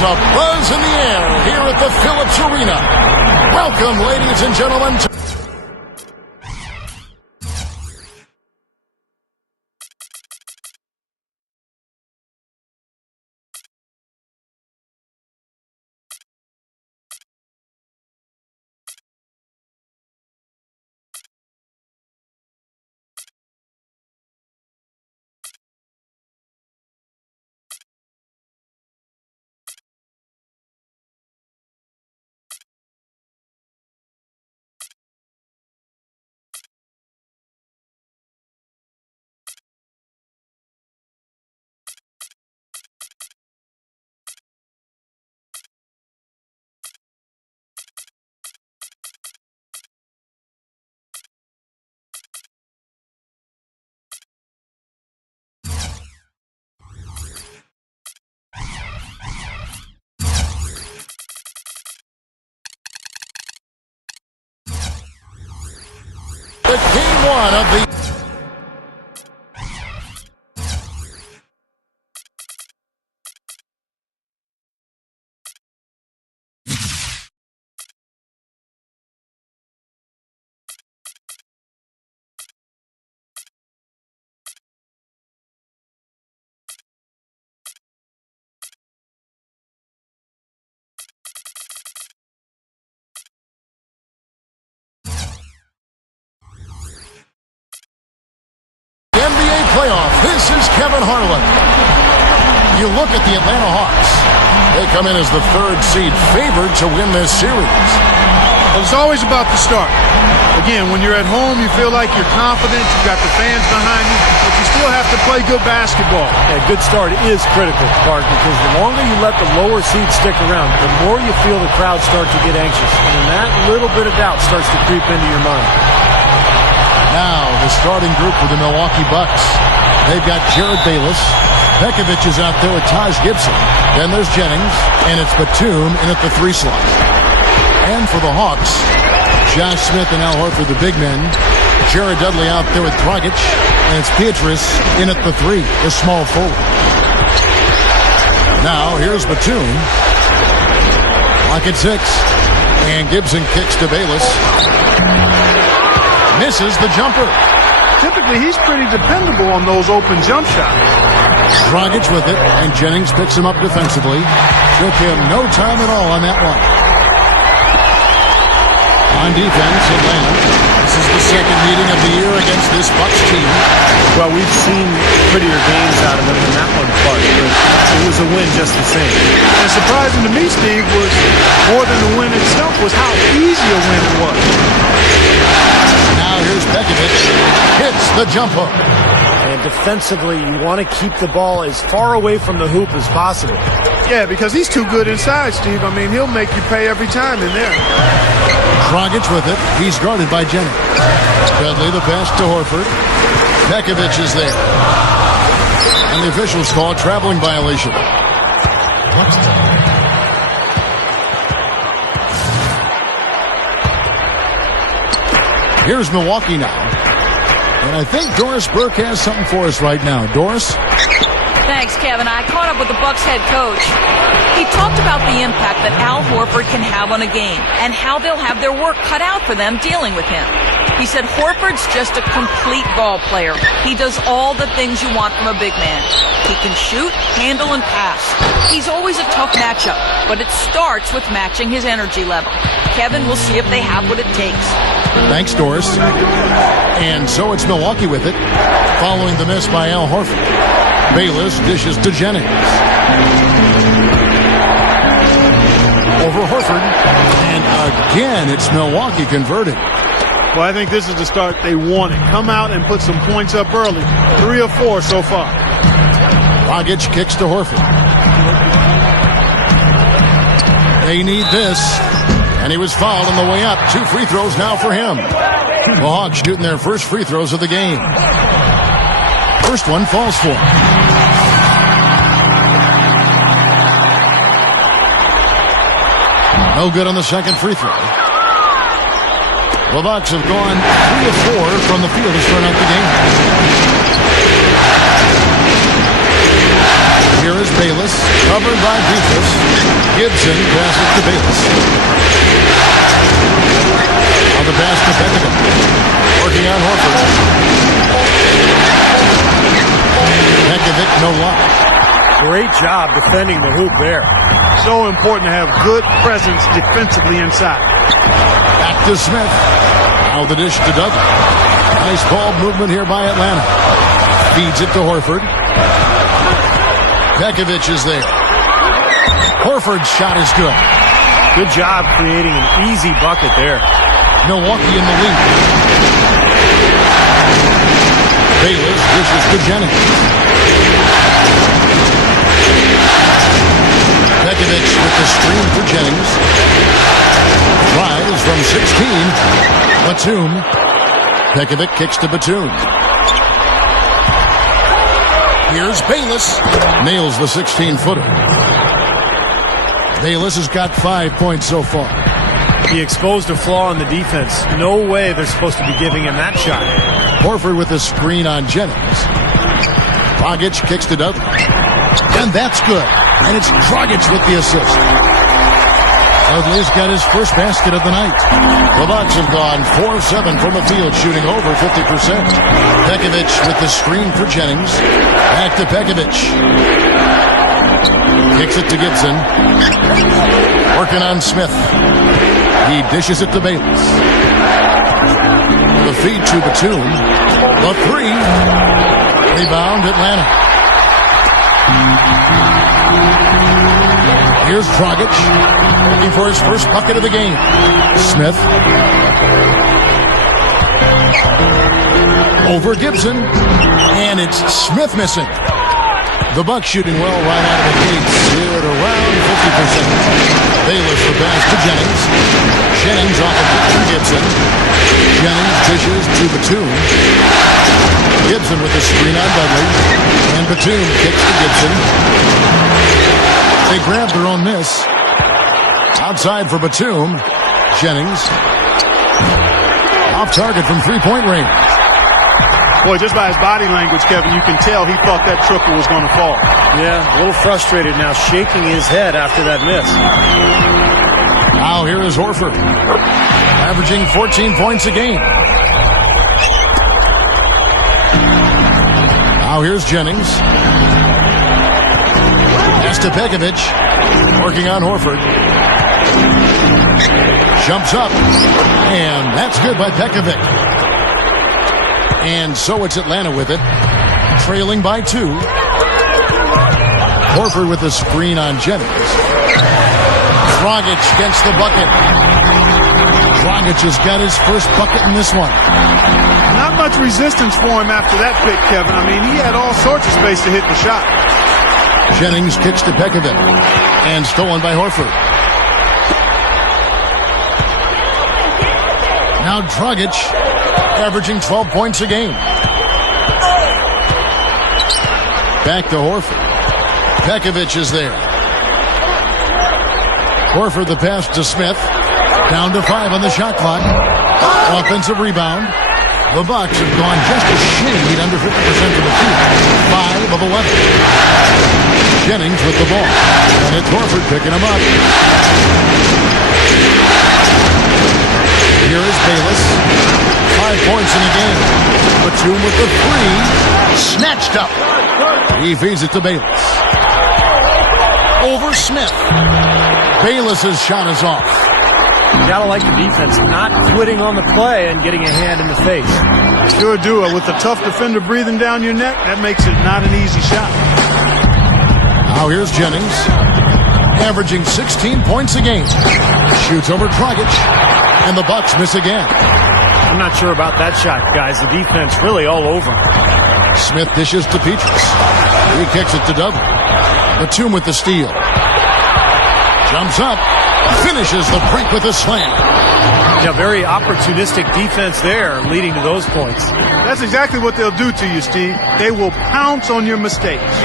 There's a buzz in the air here at the Phillips Arena. Welcome, ladies and gentlemen, to Game 1 of the playoff. This is Kevin Harlan. You look at the Atlanta Hawks. They come in as the third seed, favored to win this series. It's always about the start. Again, when you're at home, you feel like you're confident, you've got the fans behind you, but you still have to play good basketball. A good start is critical, Bart, because the longer you let the lower seeds stick around, the more you feel the crowd start to get anxious, and that little bit of doubt starts to creep into your mind. Now, the starting group for the Milwaukee Bucks. They've got Jared Bayless. Pekovic is out there with Taj Gibson. Then there's Jennings, and it's Batum in at the 3 slot. And for the Hawks, Josh Smith and Al Horford, the big men. Jared Dudley out there with Dragic, and it's Pietrus in at the 3, the small forward. Now, here's Batum. Lock at 6. And Gibson kicks to Bayless. Misses the jumper. Typically, he's pretty dependable on those open jump shots. Dragic with it, and Jennings picks him up defensively. Took him no time at all on that one. On defense, Atlanta. This is the second meeting of the year against this Bucks team. Well, we've seen prettier games out of them than that one, Bart, but it was a win just the same. And surprising to me, Steve, was more than the win itself, was how easy a win it was. Now here's Pekovic. Hits the jump hook. And defensively, you want to keep the ball as far away from the hoop as possible. Yeah, because he's too good inside, Steve. I mean, he'll make you pay every time in there. Dragic with it. He's guarded by Jennings. Dudley the pass to Horford. Pekovic is there. And the officials call a traveling violation. Here's Milwaukee now. And I think Doris Burke has something for us right now. Doris? Thanks, Kevin. I caught up with the Bucks head coach. He talked about the impact that Al Horford can have on a game and how they'll have their work cut out for them dealing with him. He said Horford's just a complete ball player. He does all the things you want from a big man. He can shoot, handle, and pass. He's always a tough matchup, but it starts with matching his energy level. Kevin, we'll see if they have what it takes. Thanks, Doris. And so it's Milwaukee with it, following the miss by Al Horford. Bayless dishes to Jennings. Over Horford. And again, it's Milwaukee converting. Well, I think this is the start they wanted. Come out and put some points up early. 3 or 4 so far. Dragic kicks to Horford. They need this. And he was fouled on the way up. 2 free throws now for him. The Hawks shooting their first free throws of the game. First one falls for him. No good on the second free throw. The Bucks have gone 3 of 4 from the field to start out the game. Here is Bayless, covered by Beatrice. Gibson passes to Bayless. On the pass to Beckham. Working on Horford. Pekovic, no luck. Great job defending the hoop there. So important to have good presence defensively inside. Back to Smith. Now the dish to Douglas. Nice ball movement here by Atlanta. Feeds it to Horford. Pekovic is there. Horford's shot is good. Good job creating an easy bucket there. Milwaukee in the lead. Bayless dishes to Jennings. Pekovic with the screen for Jennings. Rise from 16. Batum. Pekovic kicks to Batum. Here's Bayless. Nails the 16-footer. Bayless has got 5 points so far. He exposed a flaw in the defense. No way they're supposed to be giving him that shot. Horford with the screen on Jennings. Dragic kicks to Dudley. And that's good. And it's Dragic with the assist. Dudley's got his first basket of the night. The Bucks have gone 4-7 from the field, shooting over 50%. Pekovic with the screen for Jennings. Back to Pekovic. Kicks it to Gibson. Working on Smith. He dishes it to Bayless. The feed to Batum. The three. Rebound Atlanta. Here's Dragic. Looking for his first bucket of the game. Smith. Over Gibson. And it's Smith missing. The Bucks shooting well right out of the gates here at around 50%. Bayless the pass to Jennings. Jennings off a pick to Gibson. Jennings dishes to Batum. Gibson with the screen on Dudley. And Batum kicks to Gibson. They grab their own miss. Outside for Batum. Jennings. Off target from three-point range. Boy, just by his body language, Kevin, you can tell he thought that triple was going to fall. Yeah, a little frustrated now, shaking his head after that miss. Now here is Horford, averaging 14 points a game. Now here's Jennings. Pass to Pekovic, working on Horford. Jumps up, and that's good by Pekovic. And so it's Atlanta with it, trailing by 2. Horford with the screen on Jennings. Dragic gets the bucket. Dragic has got his first bucket in this one. Not much resistance for him after that pick, Kevin. I mean, he had all sorts of space to hit the shot. Jennings kicks to Pekovic, and stolen by Horford. Now Dragic, averaging 12 points a game. Back to Horford. Pekovic is there. Horford the pass to Smith. Down to 5 on the shot clock. Offensive rebound. The Bucks have gone just a shade under 50% of the field. 5 of 11. Jennings with the ball. And it's Horford picking him up. Here is Bayless. 5 points in the game. Batum with the three. Snatched up. He feeds it to Bayless. Over Smith. Bayless's shot is off. You gotta like the defense, not quitting on the play and getting a hand in the face. Sure do. With a tough defender breathing down your neck, that makes it not an easy shot. Now here's Jennings. Averaging 16 points a game. Shoots over Dragic. And the Bucks miss again. I'm not sure about that shot, guys. The defense really all over. Smith dishes to Petrus. He kicks it to Dudley. Batum with the steal. Jumps up. Finishes the break with a slam. Yeah, very opportunistic defense there, leading to those points. That's exactly what they'll do to you, Steve. They will pounce on your mistakes.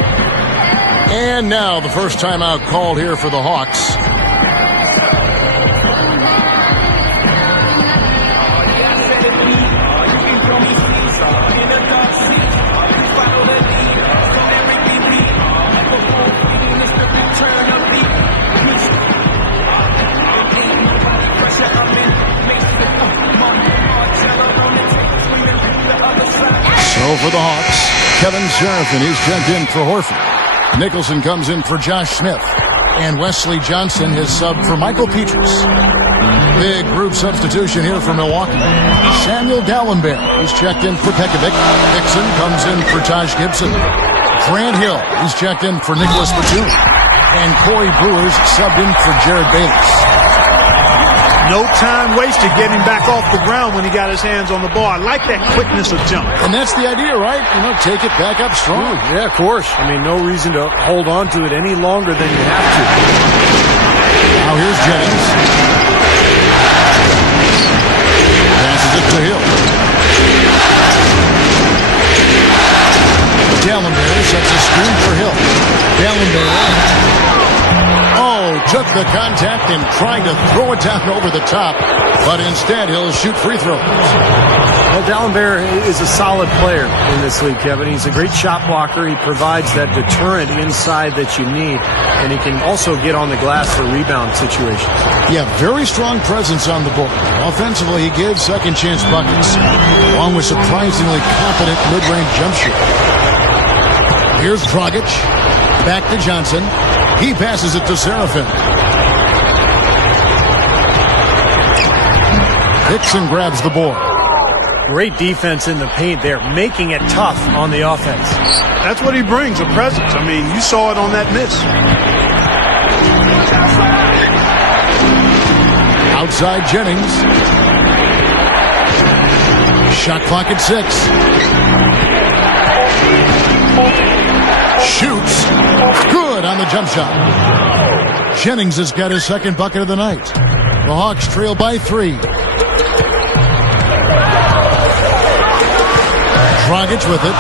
And now the first timeout called here for the Hawks. for the Hawks, Kevin Seraphin. He's checked in for Horford. Nicholson comes in for Josh Smith. And Wesley Johnson, his sub for Michael Petrus. Big group substitution here for Milwaukee. Samuel Dallenberg, he's checked in for Pekovic. Dixon comes in for Taj Gibson. Grant Hill, he's checked in for Nicholas Batum. And Corey Brewer's subbed in for Jared Bayless. No time wasted getting back off the ground when he got his hands on the ball. I like that quickness of jump. And that's the idea, right? Take it back up strong. Yeah, of course. I mean, no reason to hold on to it any longer than you have to. Now here's Jennings. Passes it to Hill. Dallenberg sets a screen for Hill. Dallenberg. Took the contact and tried to throw it down over the top, but instead he'll shoot free throws. Well, Dallenberg is a solid player in this league, Kevin. He's a great shot blocker. He provides that deterrent inside that you need, and he can also get on the glass for rebound situations. Yeah, very strong presence on the board. Offensively, he gives second chance buckets, along with surprisingly competent mid-range jump shot. Here's Dragic. Back to Johnson. He passes it to Seraphin. Dixon grabs the board. Great defense in the paint there, making it tough on the offense. That's what he brings, a presence. I mean, you saw it on that miss. Outside Jennings. Shot clock at 6. Shoots. Good on the jump shot. Jennings has got his second bucket of the night. The Hawks trail by 3. Dragic with it.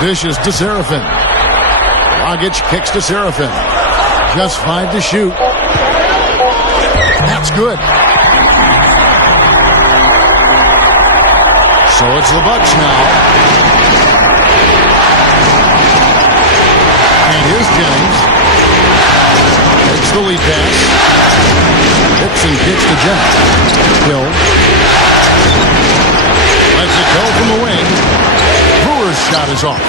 Dishes to Seraphin. Dragic kicks to Seraphin. Just 5 to shoot. That's good. So it's the Bucks now. And here's Jennings. Takes the lead pass. Dixon kicks to Jennings. Hill. Lets it go from the wing. Brewer's shot is off.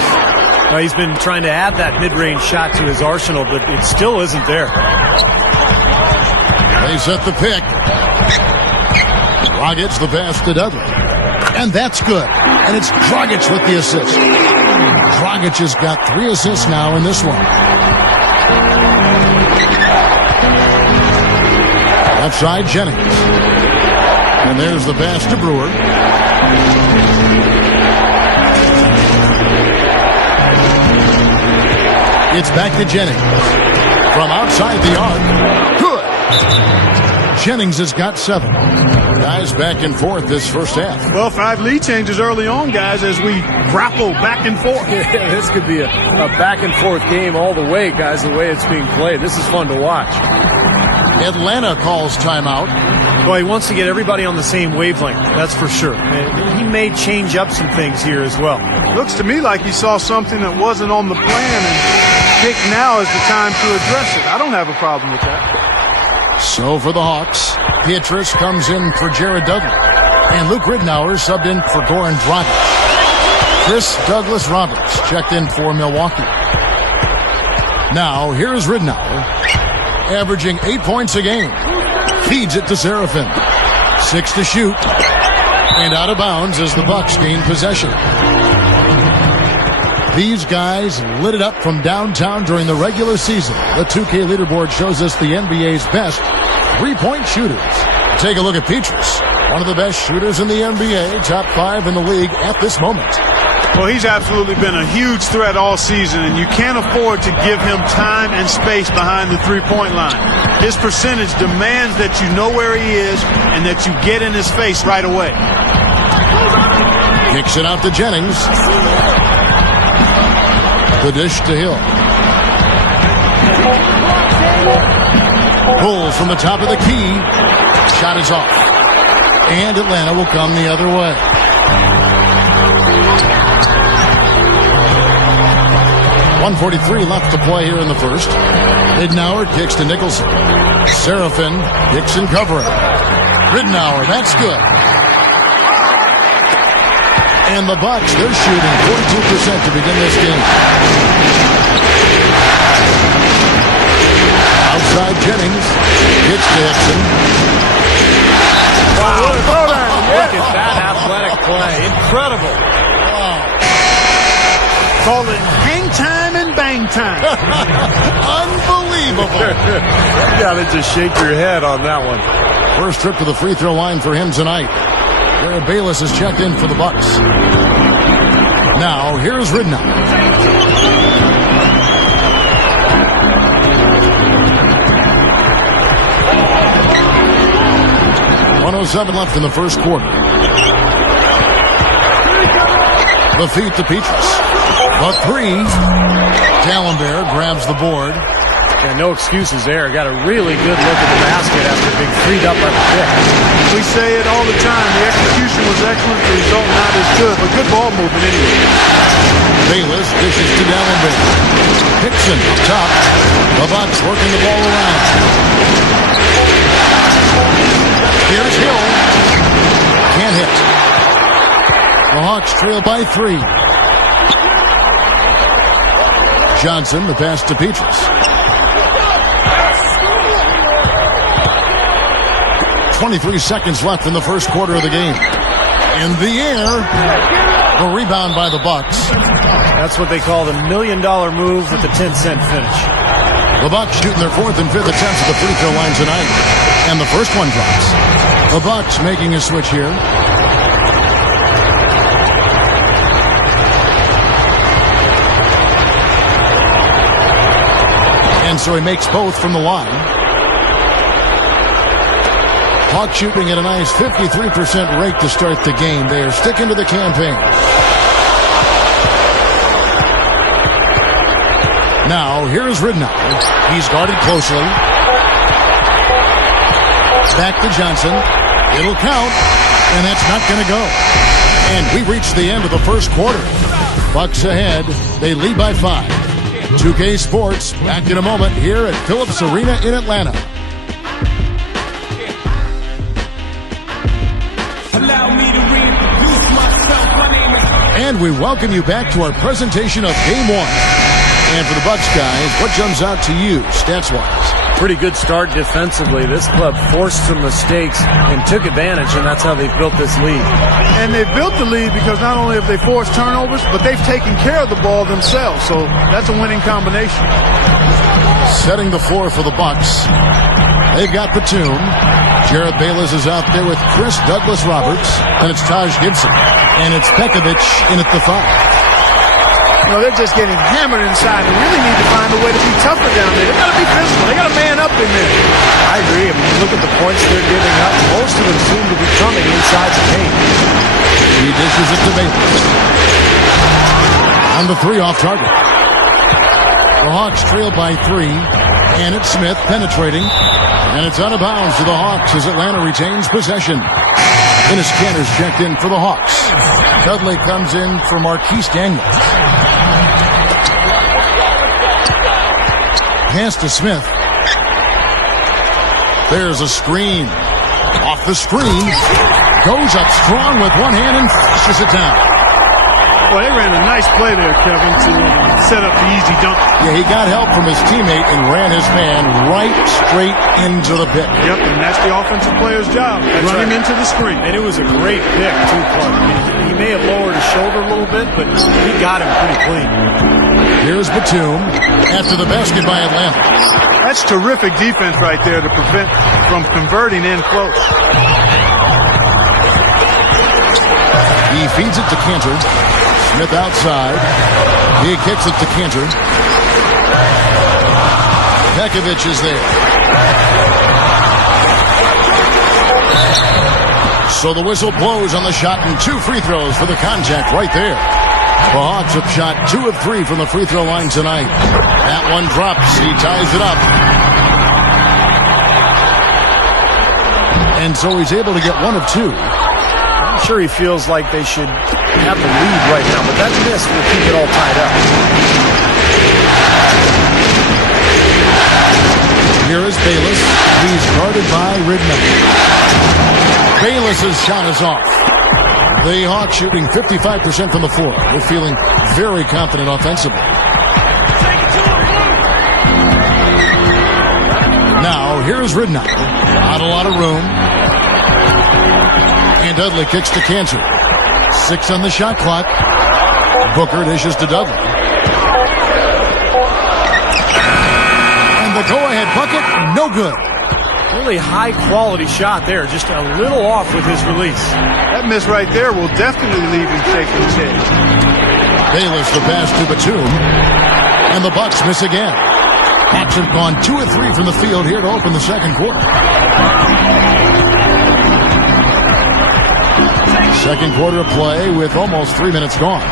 Well, he's been trying to add that mid-range shot to his arsenal, but it still isn't there. They set the pick. Dragic the pass to Dudley. And that's good. And it's Dragic with the assist. Dragic has got 3 assists now in this one. Outside Jennings. And there's the pass to Brewer. It's back to Jennings. From outside the arc. Good. Jennings has got 7. Guys back and forth this first half. Well, 5 lead changes early on, guys, as we grapple back and forth. Yeah, this could be a back and forth game all the way, guys, the way it's being played. This is fun to watch. Atlanta calls timeout. Well, he wants to get everybody on the same wavelength, that's for sure. And he may change up some things here as well. Looks to me like he saw something that wasn't on the plan, and pick now is the time to address it. I don't have a problem with that. So for the Hawks, Petrus comes in for Jared Dudley. And Luke Ridnour subbed in for Goran Dragic. Chris Douglas Roberts checked in for Milwaukee. Now, here's Ridnour, averaging 8 points a game. Feeds it to Seraphin. 6 to shoot. And out of bounds as the Bucks gain possession. These guys lit it up from downtown during the regular season. The 2K leaderboard shows us the NBA's best three-point shooters. Take a look at Petrus, one of the best shooters in the NBA, top 5 in the league at this moment. Well, he's absolutely been a huge threat all season, and you can't afford to give him time and space behind the three-point line. His percentage demands that you know where he is and that you get in his face right away. Kicks it out to Jennings. The dish to Hill. Pulls from the top of the key. Shot is off. And Atlanta will come the other way. .143 left to play here in the first. Ridnour kicks to Nicholson. Serafin, Dixon covering. Ridenour, that's good. And the Bucks, they're shooting 42% to begin this game. Outside Jennings, gets to Hickson. Wow. Look at that athletic play. Incredible. Wow. Call it hang time and bang time. Unbelievable. You gotta just shake your head on that one. First trip to the free throw line for him tonight. Jared Bayless has checked in for the Bucks. Now, here's Ridenour. 1:07 left in the first quarter. The feed to Petrus. The three. D'Alembert grabs the board. Yeah, no excuses there. Got a really good look at the basket after being freed up by the pick. We say it all the time. The execution was excellent. The result not as good, but good ball movement anyway. Bayless dishes to D'Alembert. Hickson up top. The Bucks working the ball around. Here's Hill. Can't hit. The Hawks trail by 3. Johnson, the pass to Petrus. 23 seconds left in the first quarter of the game. In the air. The rebound by the Bucks. That's what they call the $1 million move with the 10-cent finish. The Bucks shooting their 4th and 5th attempts at the free throw line tonight. And the first one drops. The Bucks making a switch here. And so he makes both from the line. Hawks shooting at a nice 53% rate to start the game. They are sticking to the campaign. Now, here's Ridenour. He's guarded closely. Back to Johnson. It'll count, and that's not going to go. And we reached the end of the first quarter. Bucks ahead. They lead by 5. 2K Sports, back in a moment here at Phillips Arena in Atlanta. And we welcome you back to our presentation of Game 1. And for the Bucks guys, what jumps out to you, stats-wise? Pretty good start defensively. This club forced some mistakes and took advantage, and that's how they've built this lead. And they've built the lead because not only have they forced turnovers, but they've taken care of the ball themselves. So that's a winning combination. Setting the floor for the Bucks. They've got Batum. Jared Bayless is out there with Chris Douglas-Roberts. And it's Taj Gibson. And it's Pekovic in at the 5. You know, they're just getting hammered inside. They really need to find a way to be tougher down there. They got to be physical. They got to man up in there. I agree. I mean, look at the points they're giving up. Most of them seem to be coming inside the paint. He dishes it to Bayless. On the 3 off target. The Hawks trail by 3. And it's Smith penetrating. And it's out of bounds to the Hawks as Atlanta retains possession. Dennis Cantor's checked in for the Hawks. Dudley comes in for Marquise Daniels. Pass to Smith. There's a screen. Off the screen. Goes up strong with one hand and flushes it down. Well, they ran a nice play there, Kevin, to set up the easy dunk. Yeah, he got help from his teammate and ran his man right straight into the pit. Yep, and that's the offensive player's job. Run him into the screen. And it was a great pick, too, Clark. He may have lowered his shoulder a little bit, but he got him pretty clean. Here's Batum after the basket by Atlanta. That's terrific defense right there to prevent from converting in close. He feeds it to Cantor. Smith outside. He kicks it to Cantor. Pekovic is there. So the whistle blows on the shot and 2 free throws for the contact right there. The Hawks have shot 2 of 3 from the free throw line tonight. That one drops. He ties it up. And so he's able to get 1 of 2. I'm sure he feels like they should have the lead right now, but that miss will keep it all tied up. Here is Bayless. He's guarded by Ridman. Bayless's shot is off. The Hawks shooting 55% from the floor. They're feeling very confident offensively. Now, here's Ridnow. Not a lot of room. And Dudley kicks to Cantor. 6 on the shot clock. Booker dishes to Dudley. And the go-ahead bucket, no good. Really high-quality shot there. Just a little off with his release. That miss right there will definitely leave him shaking his head. Bayless the pass to Batum. And the Bucks miss again. Hawks have gone 2 of 3 from the field here to open the second quarter. Second quarter of play with almost 3 minutes gone.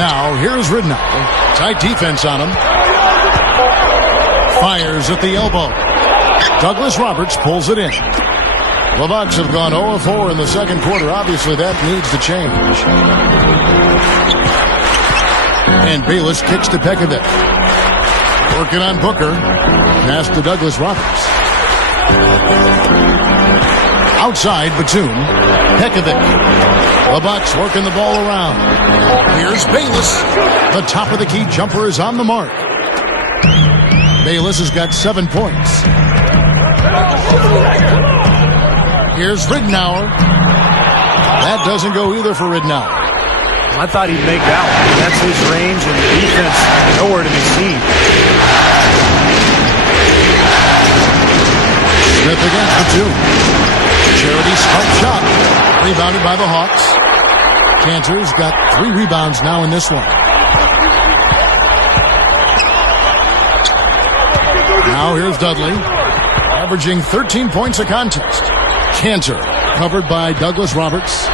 Now, here's Ridnow. Tight defense on him. Fires at the elbow. Douglas Roberts pulls it in. The Bucks have gone 0 of 4 in the second quarter. Obviously, that needs to change. And Bayless kicks to Pekovic. Working on Booker. Pass to Douglas Roberts. Outside, Batum. Pekovic. The Bucks working the ball around. Here's Bayless. The top of the key jumper is on the mark. Bayless has got 7 points. Here's Ridnour. That doesn't go either for Ridnour. I thought he'd make that one. That's his range, and the defense nowhere to be seen. Smith against Batum. Charity spark shot. Rebounded by the Hawks. Cantor's got 3 rebounds now in this one. Now here's Dudley, averaging 13 points a contest. Cantor covered by Douglas Roberts.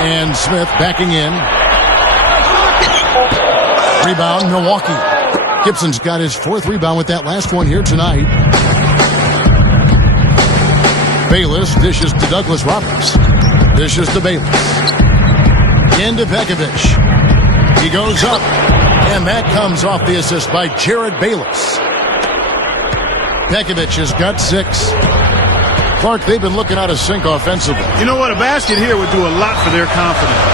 And Smith backing in. Rebound, Milwaukee. Gibson's got his 4th rebound with that last one here tonight. Bayless dishes to Douglas Roberts. Dishes to Bayless. Into Pekovic. He goes up. And that comes off the assist by Jared Bayless. Pekovic has got 6. Clark, they've been looking out of sync offensively. You know what? A basket here would do a lot for their confidence.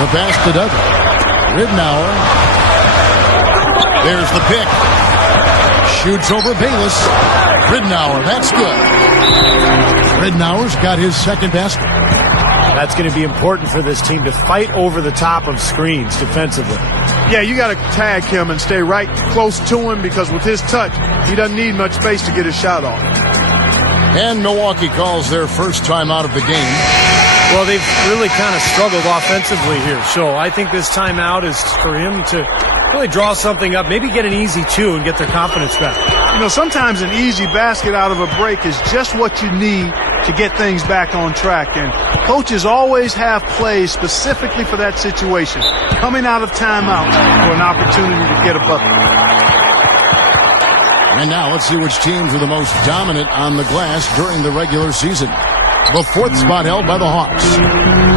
The pass to Dudley. Ridnour. There's the pick. Shoots over Bayless. Ridnour, that's good. Ridnour's got his 2nd basket. That's going to be important for this team to fight over the top of screens defensively. Yeah, you got to tag him and stay right close to him because with his touch, he doesn't need much space to get his shot off. And Milwaukee calls their first time out of the game. Well, they've really kind of struggled offensively here. So I think this timeout is for him to really draw something up, maybe get an easy 2 and get their confidence back. You know, sometimes an easy basket out of a break is just what you need to get things back on track. And coaches always have plays specifically for that situation, coming out of timeout for an opportunity to get a bucket. And now let's see which teams are the most dominant on the glass during the regular season. The 4th spot held by the Hawks.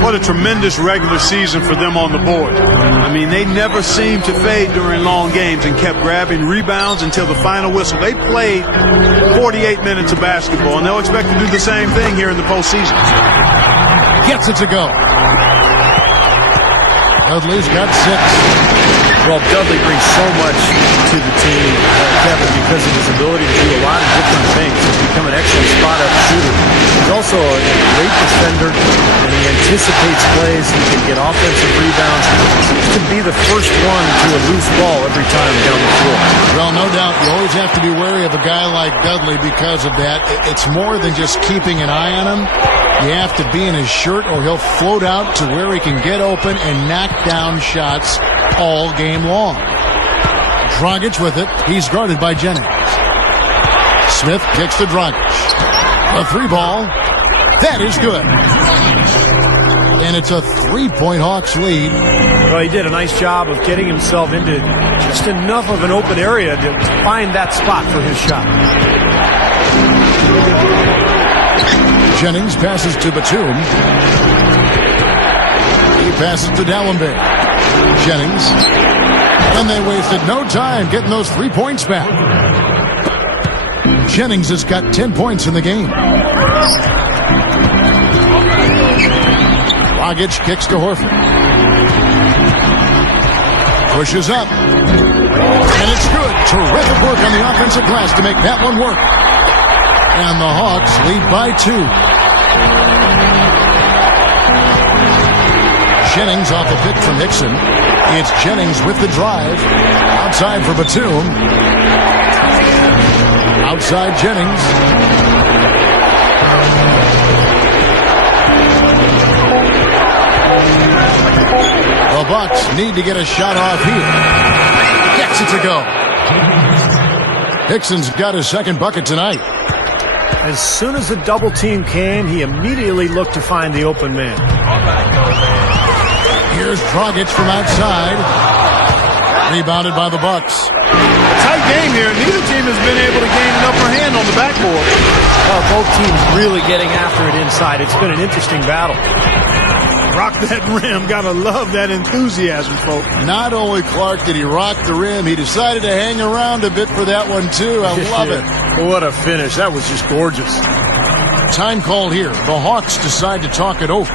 What a tremendous regular season for them on the board. I mean, they never seemed to fade during long games and kept grabbing rebounds until the final whistle. They played 48 minutes of basketball, and they'll expect to do the same thing here in the postseason. Gets it to go. Dudley's got 6. Well, Dudley brings so much to the team, Kevin, because of his ability to do a lot of different things. He's become an excellent spot-up shooter. He's also a great defender, and he anticipates plays. He can get offensive rebounds. He seems to be the first one to a loose ball every time down the floor. Well, no doubt, you always have to be wary of a guy like Dudley because of that. It's more than just keeping an eye on him. You have to be in his shirt or he'll float out to where he can get open and knock down shots all game long. Dragic with it. He's guarded by Jennings. Smith kicks to Dragic. A 3-ball. That is good. And it's a 3-point Hawks lead. Well, he did a nice job of getting himself into just enough of an open area to find that spot for his shot. Jennings passes to Batum. He passes to Dallenberg. Jennings And they wasted no time getting those 3 points back. Jennings has got 10 points in the game. Dragic kicks to Horford. Pushes up. And it's good. Terrific work on the offensive glass to make that one work. And the Hawks lead by 2. Jennings off a pick from Hickson. It's Jennings with the drive. Outside for Batum. Outside Jennings. The Bucks need to get a shot off here. Gets it to go. Hickson's got his second bucket tonight. As soon as the double team came, he immediately looked to find the open man. Here's Dragic from outside. Rebounded by the Bucks. Tight game here. Neither team has been able to gain an upper hand on the backboard. Well, both teams really getting after it inside. It's been an interesting battle. Rock that rim. Gotta love that enthusiasm, folks. Not only, Clark, did he rock the rim, he decided to hang around a bit for that one, too. I love it. What a finish. That was just gorgeous. Time called here. The Hawks decide to talk it over.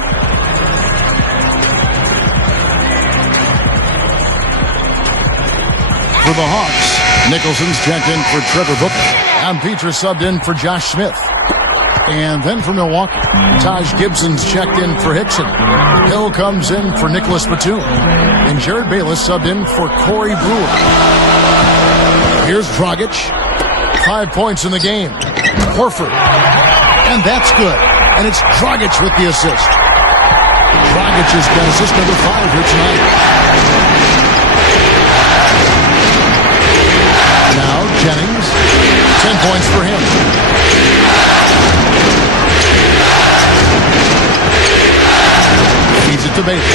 For the Hawks, Nicholson's checked in for Trevor Booker. And Petra subbed in for Josh Smith. And then for Milwaukee, Taj Gibson's checked in for Hickson. Hill comes in for Nicholas Batum. And Jared Bayless subbed in for Corey Brewer. Here's Dragic. 5 points in the game. Horford. And that's good. And it's Dragic with the assist. Dragic has got assist number 5 here tonight. Now Jennings. 10 points for him. Feeds it to Bayless.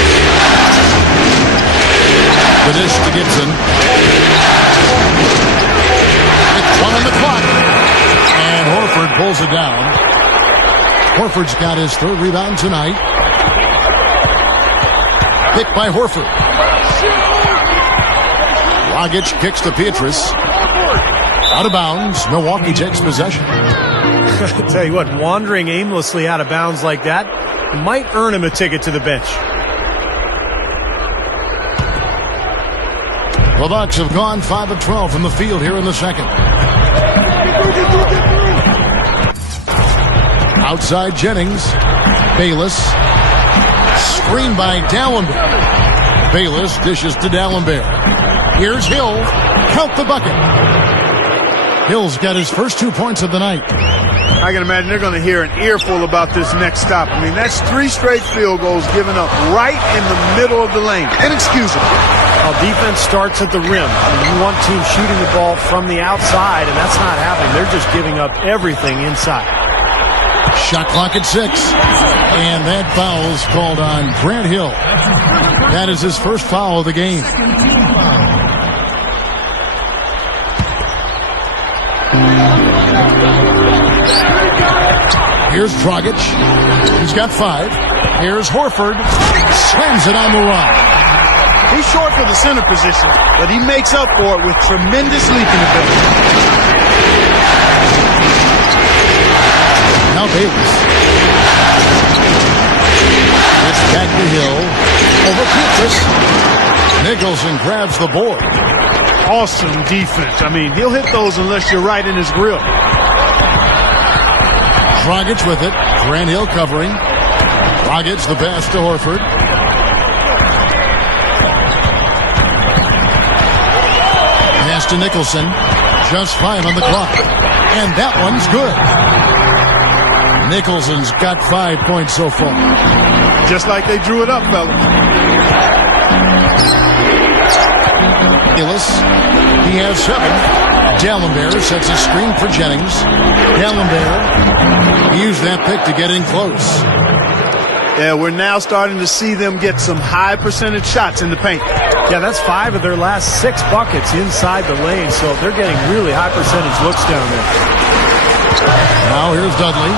The dish to Gibson. It's 1 on the clock. And Horford pulls it down. Horford's got his 3rd rebound tonight. Picked by Horford. Dragic kicks to Pietrus. Out of bounds. Milwaukee takes possession. I tell you what, wandering aimlessly out of bounds like that might earn him a ticket to the bench. The Bucks have gone 5 of 12 from the field here in the second. Outside Jennings. Bayless. Screen by Dallenberg. Bayless dishes to Dallenberg. Here's Hill. Count the bucket. Hill's got his first 2 points of the night. I can imagine they're going to hear an earful about this next stop. I mean, that's 3 straight field goals given up right in the middle of the lane. Inexcusable. Well, defense starts at the rim. I mean, you want teams shooting the ball from the outside, and that's not happening. They're just giving up everything inside. Shot clock at 6. And that foul's called on Grant Hill. That is his first foul of the game. Here's Dragic. He's got 5. Here's Horford. Slams it on the run. He's short for the center position, but he makes up for it with tremendous leaping ability. Now Bayless. It's back to Hill. Over Pietrus. Nicholson grabs the board. Awesome defense. I mean, he'll hit those unless you're right in his grill. Dragic with it. Grant Hill covering. Dragic the pass to Horford. Pass to Nicholson. Just 5 on the clock. And that one's good. Nicholson's got 5 points so far. Just like they drew it up, fellas. He has 7. Dallenberg sets a screen for Jennings. Dallenberg used that pick to get in close. Yeah, we're now starting to see them get some high percentage shots in the paint. Yeah, that's 5 of their last 6 buckets inside the lane, so they're getting really high percentage looks down there. Now here's Dudley.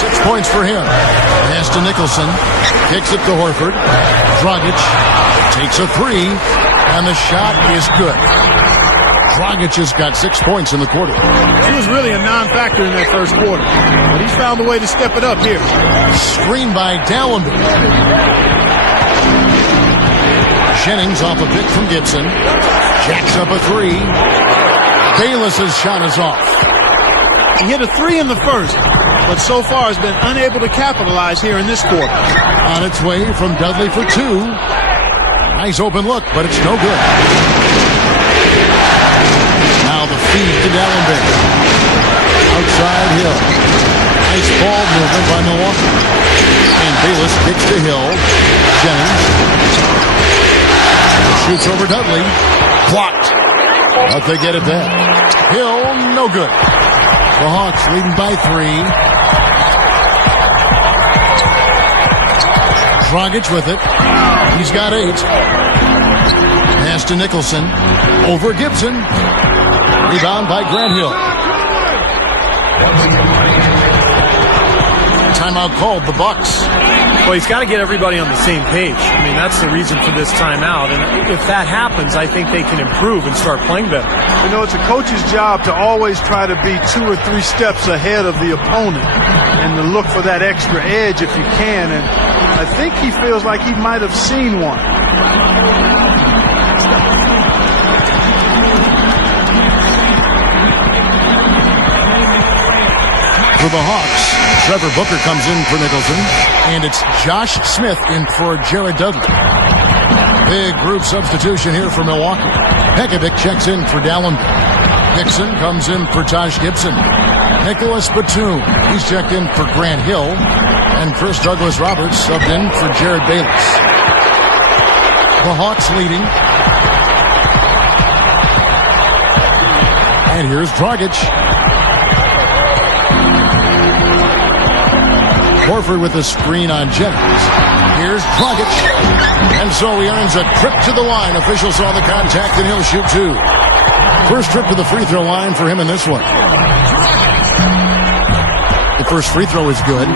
6 points for him. Pass to Nicholson. Kicks it to Horford. Dragic takes a three, and the shot is good. Dragic has got 6 points in the quarter. He was really a non-factor in that first quarter, but he's found a way to step it up here. Screen by Dallenberg. Jennings off a pick from Gibson. Jacks up a three. Bayless's shot is off. He hit a three in the first, but so far has been unable to capitalize here in this quarter. On its way from Dudley for two. Nice open look, but it's no good. Now the feed to Dallenberg. Outside Hill. Nice ball movement by Milwaukee. And Bayless kicks to Hill. Jennings shoots over Dudley. Blocked. But they get it back. Hill, no good. The Hawks leading by 3. Dragic with it. He's got 8. Pass to Nicholson. Over Gibson. Rebound by Grant Hill. Timeout called, the Bucks. Well, he's got to get everybody on the same page. I mean, that's the reason for this timeout. And if that happens, I think they can improve and start playing better. You know, it's a coach's job to always try to be 2 or 3 steps ahead of the opponent and to look for that extra edge if you can. And I think he feels like he might have seen one. For the Hawks, Trevor Booker comes in for Nicholson, and it's Josh Smith in for Jared Dudley. Big group substitution here for Milwaukee. Pekovic checks in for Dallenberg. Dixon comes in for Taj Gibson. Nicholas Batum, he's checked in for Grant Hill. And Chris Douglas-Roberts subbed in for Jared Bayless. The Hawks leading. And here's Dragic. Horford with a screen on Jennings. Here's Dragic. And so he earns a trip to the line. Officials saw the contact, and he'll shoot 2. First trip to the free throw line for him in this one. The first free throw is good.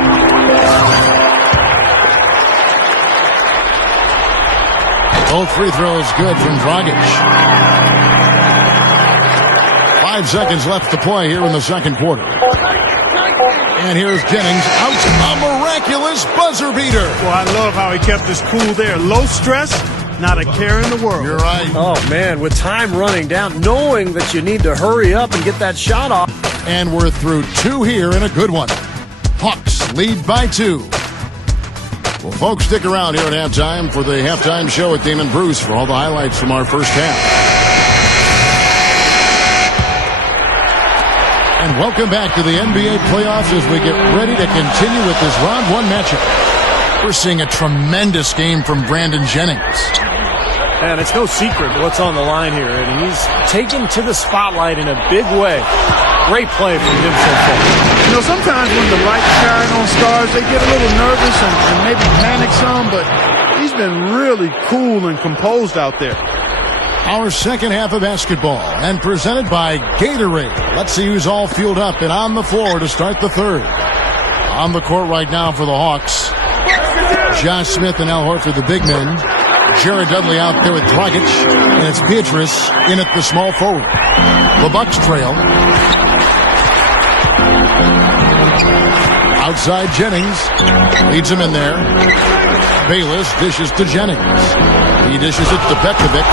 Both free throws good from Dragic. 5 seconds left to play here in the second quarter. And here's Jennings out. A miraculous buzzer beater. Well, I love how he kept his cool there. Low stress, not a care in the world. You're right. Oh, man, with time running down, knowing that you need to hurry up and get that shot off. And we're through 2 here in a good one. Hawks lead by 2. Well, folks, stick around here at halftime for the halftime show with Damon Bruce for all the highlights from our first half. And welcome back to the NBA playoffs as we get ready to continue with this round 1 matchup. We're seeing a tremendous game from Brandon Jennings. And it's no secret what's on the line here. And he's taken to the spotlight in a big way. Great play from him so far. You know, sometimes when the lights shine on stars, they get a little nervous and maybe panic some, but he's been really cool and composed out there. Our second half of basketball, and presented by Gatorade. Let's see who's all fueled up and on the floor to start the third. On the court right now for the Hawks, Josh Smith and Al Horford, the big men. Jared Dudley out there with Dragic, and it's Beatrice in at the small forward. The Bucks trail. Outside Jennings leads him in there. Bayless dishes to Jennings. He dishes it to Pekovic.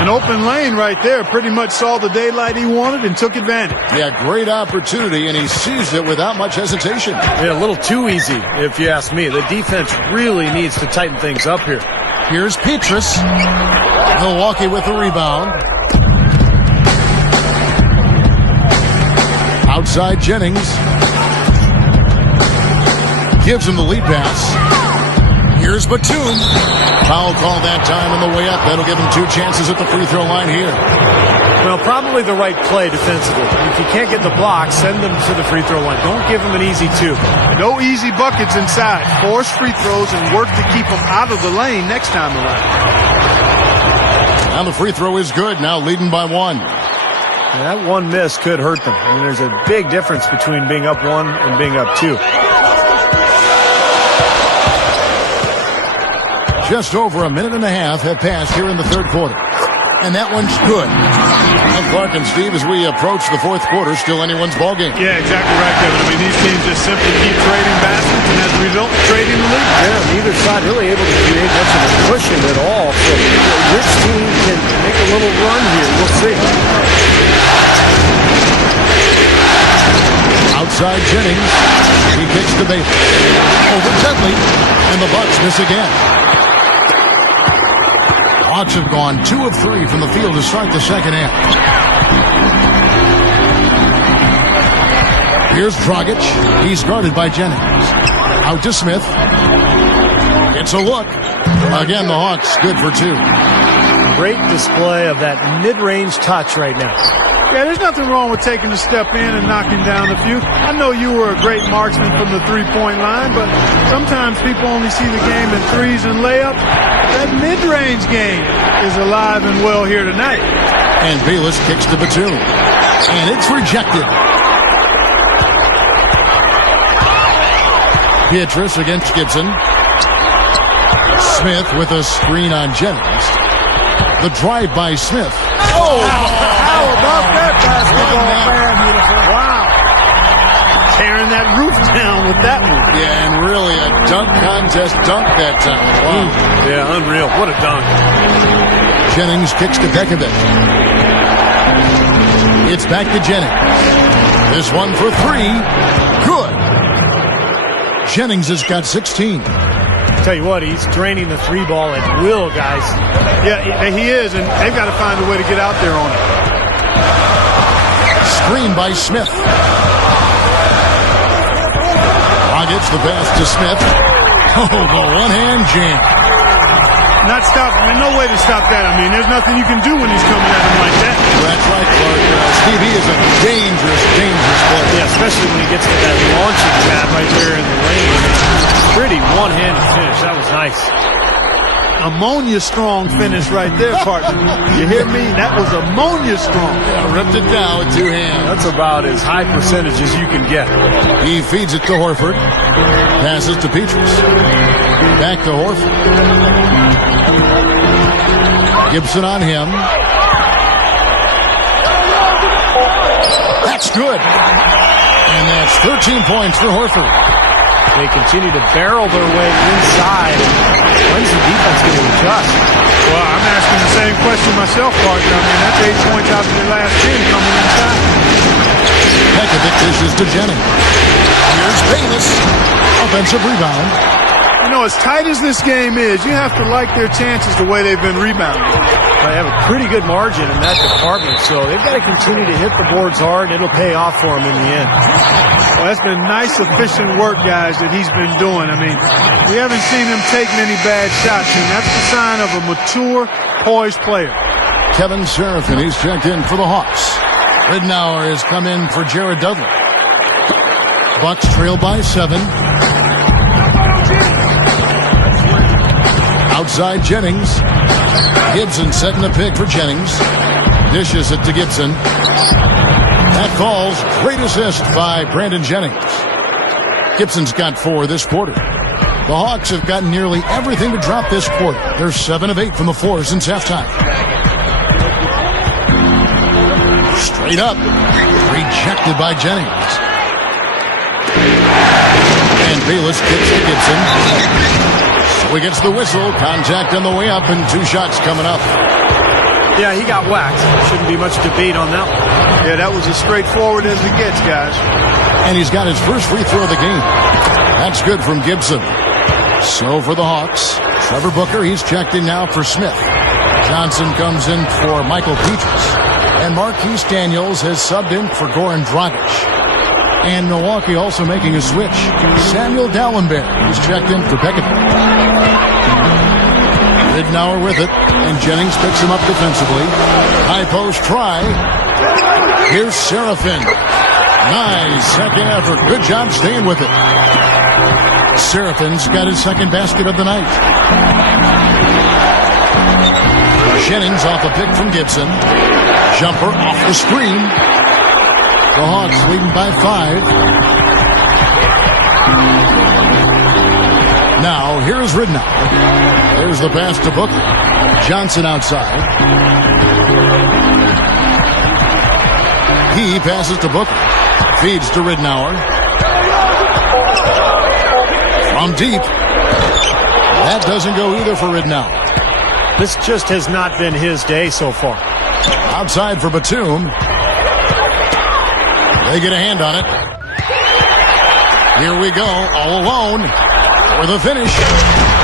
An open lane right there. Pretty much saw the daylight he wanted and took advantage. Yeah, great opportunity, and he seized it without much hesitation. Yeah, a little too easy, if you ask me. The defense really needs to tighten things up here. Here's Petrus. Milwaukee with the rebound. Outside Jennings. Gives him the lead pass. Here's Batum. Foul call that time on the way up. That'll give him 2 chances at the free throw line here. Well, probably the right play defensively. If you can't get the block, send them to the free throw line. Don't give them an easy 2. No easy buckets inside. Force free throws and work to keep them out of the lane next time around. Now the free throw is good. Now leading by 1. And that one miss could hurt them. I mean, there's a big difference between being up 1 and being up 2. Just over a minute and a half have passed here in the third quarter. And that one's good. And Clark and Steve, as we approach the fourth quarter, still anyone's ballgame. Yeah, exactly right, Kevin. I mean, these teams just simply keep trading baskets, and as a result, trading the lead. Yeah, neither side really able to create much of a cushion at all. So which team can make a little run here? We'll see. Outside Jennings. He kicks to Bayless. Over Dudley. And the Bucks miss again. Hawks have gone 2 of 3 from the field to start the second half. Here's Dragic. He's guarded by Jennings. Out to Smith. It's a look. Again, the Hawks good for 2. Great display of that mid-range touch right now. Yeah, there's nothing wrong with taking a step in and knocking down a few. I know you were a great marksman from the three-point line, but sometimes people only see the game in threes and layups. That mid-range game is alive and well here tonight. And Bayless kicks to Batum. And it's rejected. Beatrice against Gibson. Smith with a screen on Jennings. The drive by Smith. Oh, how about that basketball fan? Wow. Tearing that roof down with that one. Yeah, and really a dunk contest dunk that time. Wow. Yeah, unreal. What a dunk. Jennings kicks to Pekovic. It's back to Jennings. This one for 3. Good. Jennings has got 16. Tell you what, he's draining the 3 ball at will, guys. Yeah, he is, and they've got to find a way to get out there on it. Screen by Smith. Gets the pass to Smith. Oh, the one-hand jam. Not stop. There's no way to stop that. I mean, there's nothing you can do when he's coming at him like that. That's right, Clark. Steve, he is a dangerous, dangerous player. Yeah, especially when he gets to that launching pad right there in the lane. Pretty one-handed finish. That was nice. Ammonia strong finish right there, partner. You hear me? That was ammonia strong. Yeah, ripped it down with 2 hands. That's about as high percentage as you can get. He feeds it to Horford. Passes to Petrus. Back to Horford. Gibson on him. That's good. And that's 13 points for Horford. They continue to barrel their way inside. When's the defense going to adjust? Well, I'm asking the same question myself, partner. I mean, that's 8 points out of the last 10 coming inside. Pekovic dishes to Jennings. Here's Bayless. Offensive rebound. You know, as tight as this game is, you have to like their chances the way they've been rebounding. They have a pretty good margin in that department, so they've got to continue to hit the boards hard. It'll pay off for them in the end. Well, that's been nice, efficient work, guys, that he's been doing. I mean, we haven't seen him take many bad shots, and that's the sign of a mature, poised player. Kevin Serafin, he's checked in for the Hawks. Ridnour has come in for Jared Dudley. Bucks trail by 7. Outside Jennings. Gibson setting the pick for Jennings. Dishes it to Gibson. That falls. Great assist by Brandon Jennings. Gibson's got 4 this quarter. The Hawks have gotten nearly everything to drop this quarter. They're 7 of 8 from the floor since halftime. Straight up. Rejected by Jennings. And Bayless kicks to Gibson. So he gets the whistle. Contact on the way up and 2 shots coming up. Yeah, he got whacked. Shouldn't be much debate on that one. Yeah, that was as straightforward as it gets, guys. And he's got his first free throw of the game. That's good from Gibson. So for the Hawks, Trevor Booker, he's checked in now for Smith. Johnson comes in for Michael Petrus. And Marquise Daniels has subbed in for Goran Dragic. And Milwaukee also making a switch. Samuel Dallenberg, who's checked in for Pekovic. Ridnour with it, and Jennings picks him up defensively. High post try. Here's Serafin. Nice second effort. Good job staying with it. Serafin's got his second basket of the night. Jennings off a pick from Gibson. Jumper off the screen. The Hawks leading by 5. Now, here's Ridnour. There's the pass to Booker. Johnson outside. He passes to Booker. Feeds to Ridnour. From deep. That doesn't go either for Ridnour. This just has not been his day so far. Outside for Batum. They get a hand on it. Here we go, all alone. For the finish.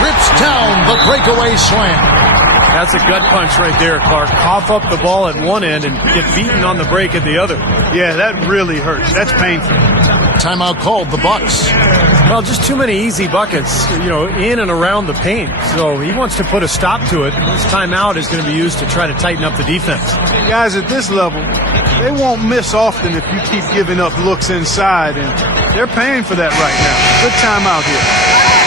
Rips down the breakaway slam. That's a gut punch right there, Clark. Cough up the ball at one end and get beaten on the break at the other. Yeah, that really hurts. That's painful. Timeout called, the Bucks. Well, just too many easy buckets, in and around the paint. So he wants to put a stop to it. This timeout is going to be used to try to tighten up the defense. Guys, at this level, they won't miss often if you keep giving up looks inside, and they're paying for that right now. Good timeout here.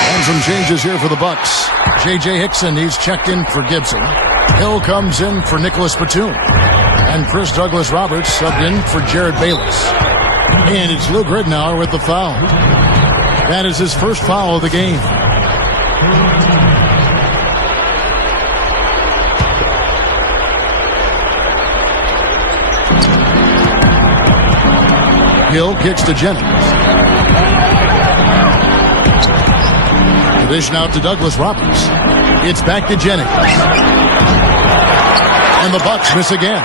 And some changes here for the Bucks. J.J. Hickson, he's checked in for Gibson. Hill comes in for Nicholas Batum. And Chris Douglas-Roberts subbed in for Jared Bayless. And it's Luke Ridnour with the foul. That is his first foul of the game. Hill kicks to Jennings. Dish out to Douglas-Roberts. It's back to Jennings. And the Bucks miss again.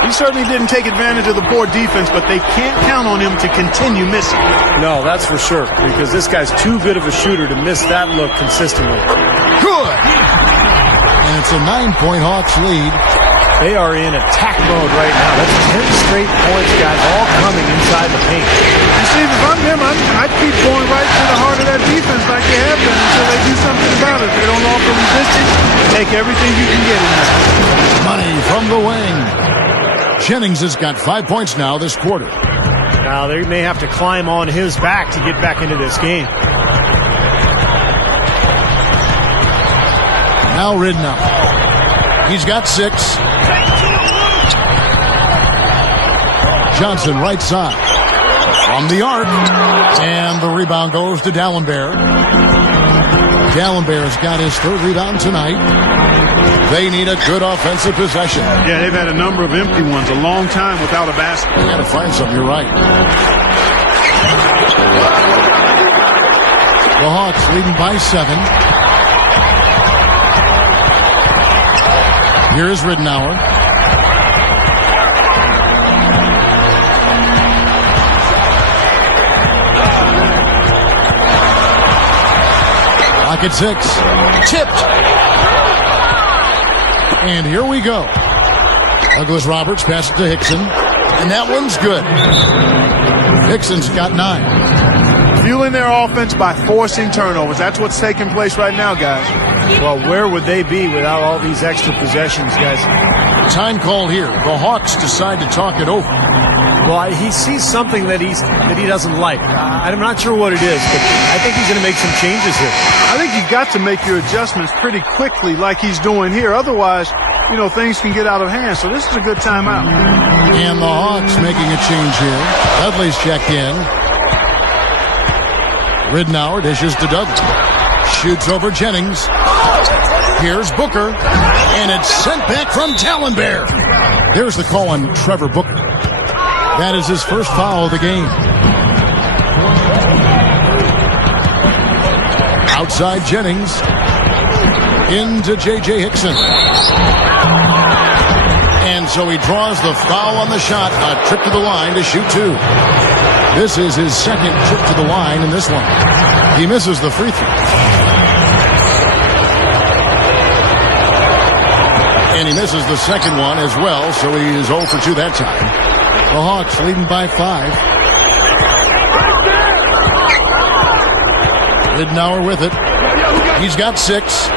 He certainly didn't take advantage of the poor defense, but they can't count on him to continue missing. No, that's for sure, because this guy's too good of a shooter to miss that look consistently. Good! And it's a 9-point Hawks lead. They are in attack mode right now. That's 10 straight points, guys, all coming inside the paint. And Steve, if I'm him, I'd keep going right to the heart of that defense like they have been until they do something about it. If they don't offer resistance, take everything you can get in there. Money from the wing. Jennings has got 5 points now this quarter. Now they may have to climb on his back to get back into this game. Now Ridnour. He's got 6. Johnson right side. From the arc. And the rebound goes to D'Alembert. D'Alembert's got his 3rd rebound tonight. They need a good offensive possession. Yeah, they've had a number of empty ones, a long time without a basket. They got to find something, you're right. The Hawks leading by 7. Here's Ridnour. Lock at 6. Tipped. And here we go. Douglas-Roberts passes to Hickson. And that one's good. Hickson's got 9. Fueling their offense by forcing turnovers. That's what's taking place right now, guys. Well, where would they be without all these extra possessions, guys? Time call here. The Hawks decide to talk it over. Well, he sees something that he doesn't like. I'm not sure what it is, but I think he's going to make some changes here. I think you've got to make your adjustments pretty quickly like he's doing here. Otherwise, things can get out of hand. So this is a good timeout. And the Hawks making a change here. Dudley's checked in. Ridnour dishes to Dudley. Shoots over Jennings. Here's Booker. And it's sent back from D'Alembert. There's the call on Trevor Booker. That is his first foul of the game. Outside Jennings. Into J.J. Hickson. And so he draws the foul on the shot. A trip to the line to shoot 2. This is his second trip to the line in this one. He misses the free throw. And he misses the second one as well, so he is 0 for 2 that time. The Hawks leading by 5. Ridnour with it. He's got 6.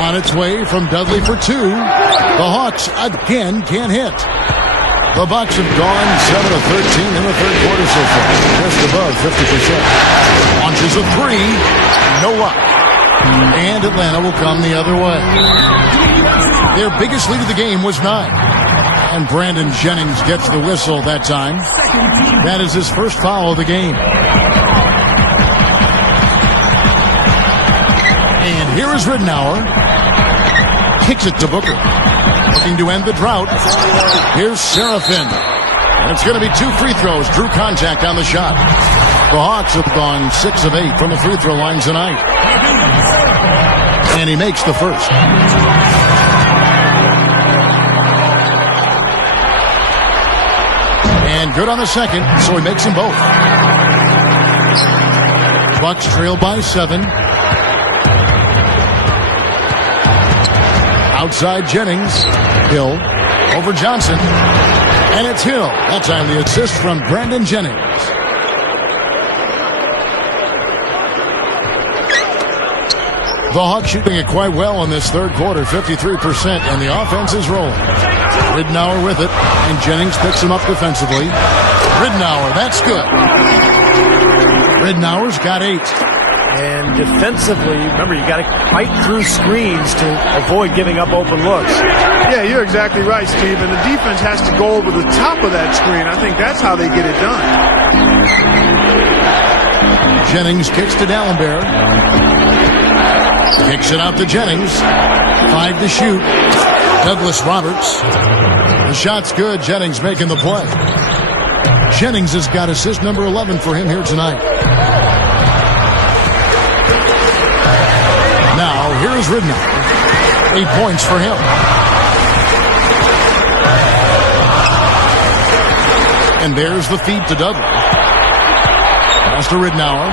On its way from Dudley for 2. The Hawks again can't hit. The Bucks have gone 7 of 13 in the third quarter so far. Just above 50%. Launches a 3. No luck. And Atlanta will come the other way. Their biggest lead of the game was 9. And Brandon Jennings gets the whistle that time. That is his first foul of the game. And here is Ridnour. Kicks it to Booker. Looking to end the drought. Here's Serafin. And it's going to be 2 free throws. Drew contact on the shot. The Hawks have gone 6 of 8 from the free throw line tonight. And he makes the first. And good on the second, so he makes them both. Bucks trail by 7. Outside Jennings. Hill over Johnson. And it's Hill. That time the assist from Brandon Jennings. The Hawks shooting it quite well in this third quarter, 53%, and the offense is rolling. Ridnour with it, and Jennings picks him up defensively. Ridnour, that's good. Ridnour's got 8. And defensively, remember, you got to fight through screens to avoid giving up open looks. Yeah, you're exactly right, Steve. And the defense has to go over the top of that screen. I think that's how they get it done. Jennings kicks to D'Alembert. Kicks it out to Jennings. 5 to shoot. Douglas Roberts. The shot's good. Jennings making the play. Jennings has got assist number 11 for him here tonight. Now, here's Ridnour. 8 points for him. And there's the feed to Douglas. Pass to Ridnour.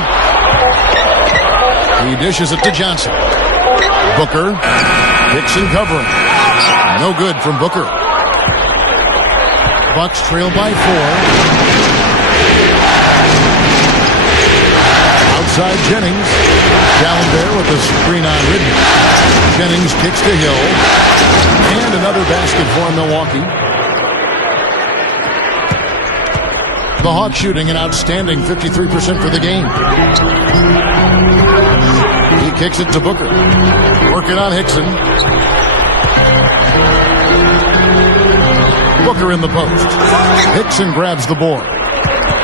He dishes it to Johnson. Booker. Kicks and covering. No good from Booker. Bucks trail by 4. Outside Jennings. D'Alembert with the screen on Ridnour. Jennings kicks to Hill. And another basket for Milwaukee. The Hawks shooting an outstanding 53% for the game. He kicks it to Booker. Working on Hickson. Booker in the post. Hickson grabs the board.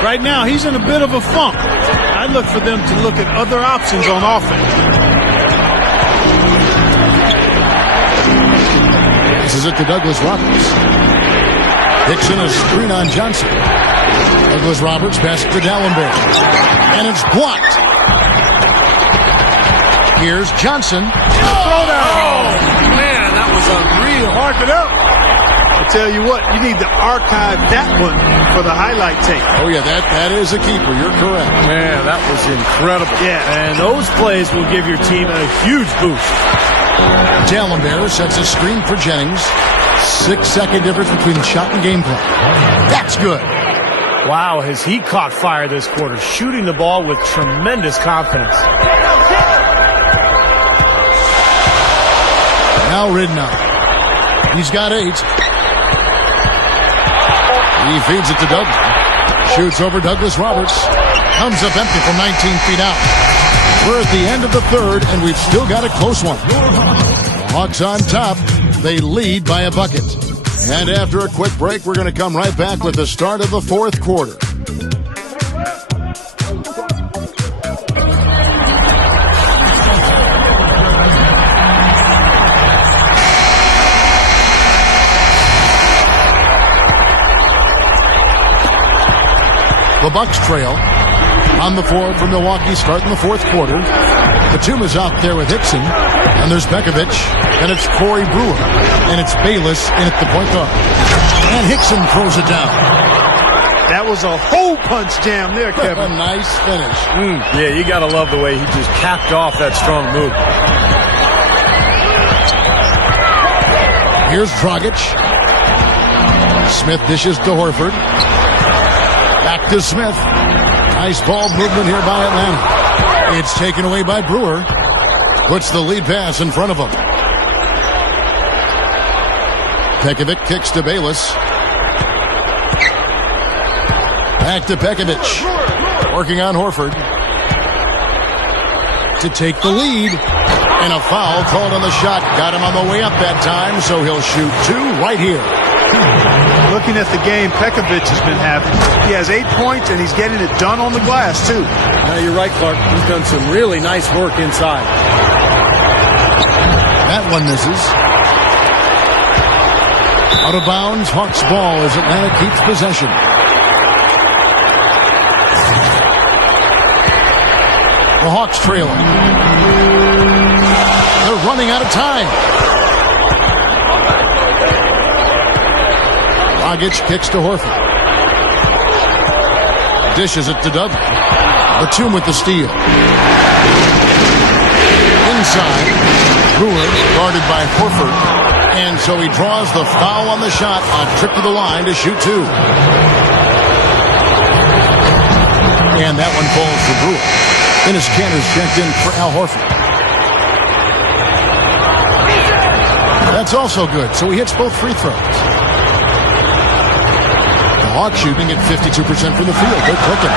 Right now, he's in a bit of a funk. I look for them to look at other options on offense. Passes it to Douglas Roberts. Hickson a screen on Johnson. Douglas Roberts passes to D'Alembert. And it's blocked. Here's Johnson. Oh, man, that was unreal. Mark it up. I tell you what, you need to archive that one for the highlight tape. Oh, yeah, that is a keeper. You're correct. Man, that was incredible. Yeah. And those plays will give your team a huge boost. D'Alembert sets a screen for Jennings. 6-second difference between shot and gameplay. That's good. Wow, has he caught fire this quarter, shooting the ball with tremendous confidence. Now Ridnour. He's got 8. He feeds it to Douglas. Shoots over Douglas Roberts. Comes up empty from 19 feet out. We're at the end of the third, and we've still got a close one. The Hawks on top. They lead by a bucket. And after a quick break, we're going to come right back with the start of the fourth quarter. The Bucks trail on the floor for Milwaukee starting the fourth quarter. Batum is out there with Hickson. And there's Bekovic. And it's Corey Brewer. And it's Bayless in at the point guard. And Hickson throws it down. That was a hole punch jam there, Kevin. A nice finish. Yeah, you got to love the way he just capped off that strong move. Here's Dragic. Smith dishes to Horford. Back to Smith. Nice ball movement here by Atlanta. It's taken away by Brewer. Puts the lead pass in front of him. Pekovic kicks to Bayless. Back to Pekovic. Working on Horford. To take the lead. And a foul called on the shot. Got him on the way up that time, so he'll shoot 2 right here. Looking at the game Pekovic has been having, he has 8 points, and he's getting it done on the glass, too. Now, you're right, Clark. He's done some really nice work inside. That one misses. Out of bounds, Hawks ball as Atlanta keeps possession. The Hawks trailing. They're running out of time. Dragic kicks to Horford. Dishes it to Dudley. Batum with the steal. Inside. Brewer guarded by Horford. And so he draws the foul on the shot on trip to the line to shoot 2. And that one falls for Brewer. Dennis Kanter's checked in for Al Horford. That's also good, so he hits both free throws. The Hawks shooting at 52% from the field. They're clicking.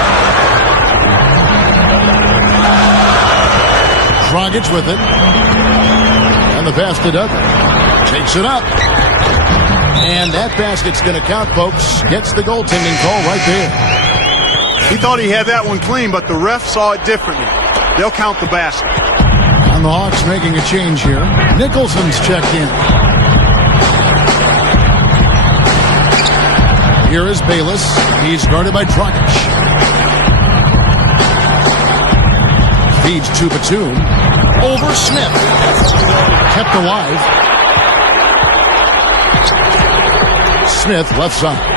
Dragic with it. And the pass to Dudley. Takes it up. And that basket's going to count, folks. Gets the goaltending call right there. He thought he had that one clean, but the ref saw it differently. They'll count the basket. And the Hawks making a change here. Nicholson's checked in. Here is Bayless. He's guarded by Dragic. Feeds to Batum. Over Smith. Kept alive. Smith left side.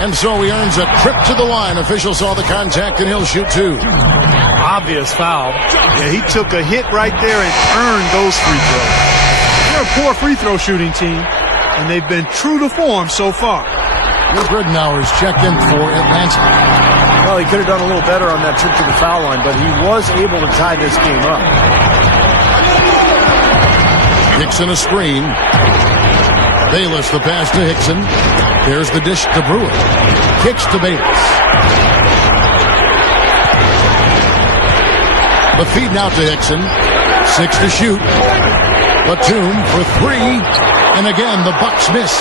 And so he earns a trip to the line. Official saw the contact, and he'll shoot 2. Obvious foul. Yeah, he took a hit right there and earned those free throws. They're a poor free throw shooting team, and they've been true to form so far. Luke Ridenour's checked in for Atlanta. Well, he could have done a little better on that trip to the foul line, but he was able to tie this game up. Hickson a screen. Bayless the pass to Hickson. There's the dish to Brewer. Kicks to Bayless. The feed now to Hickson. 6 to shoot. Batum for 3. And again, the Bucks miss.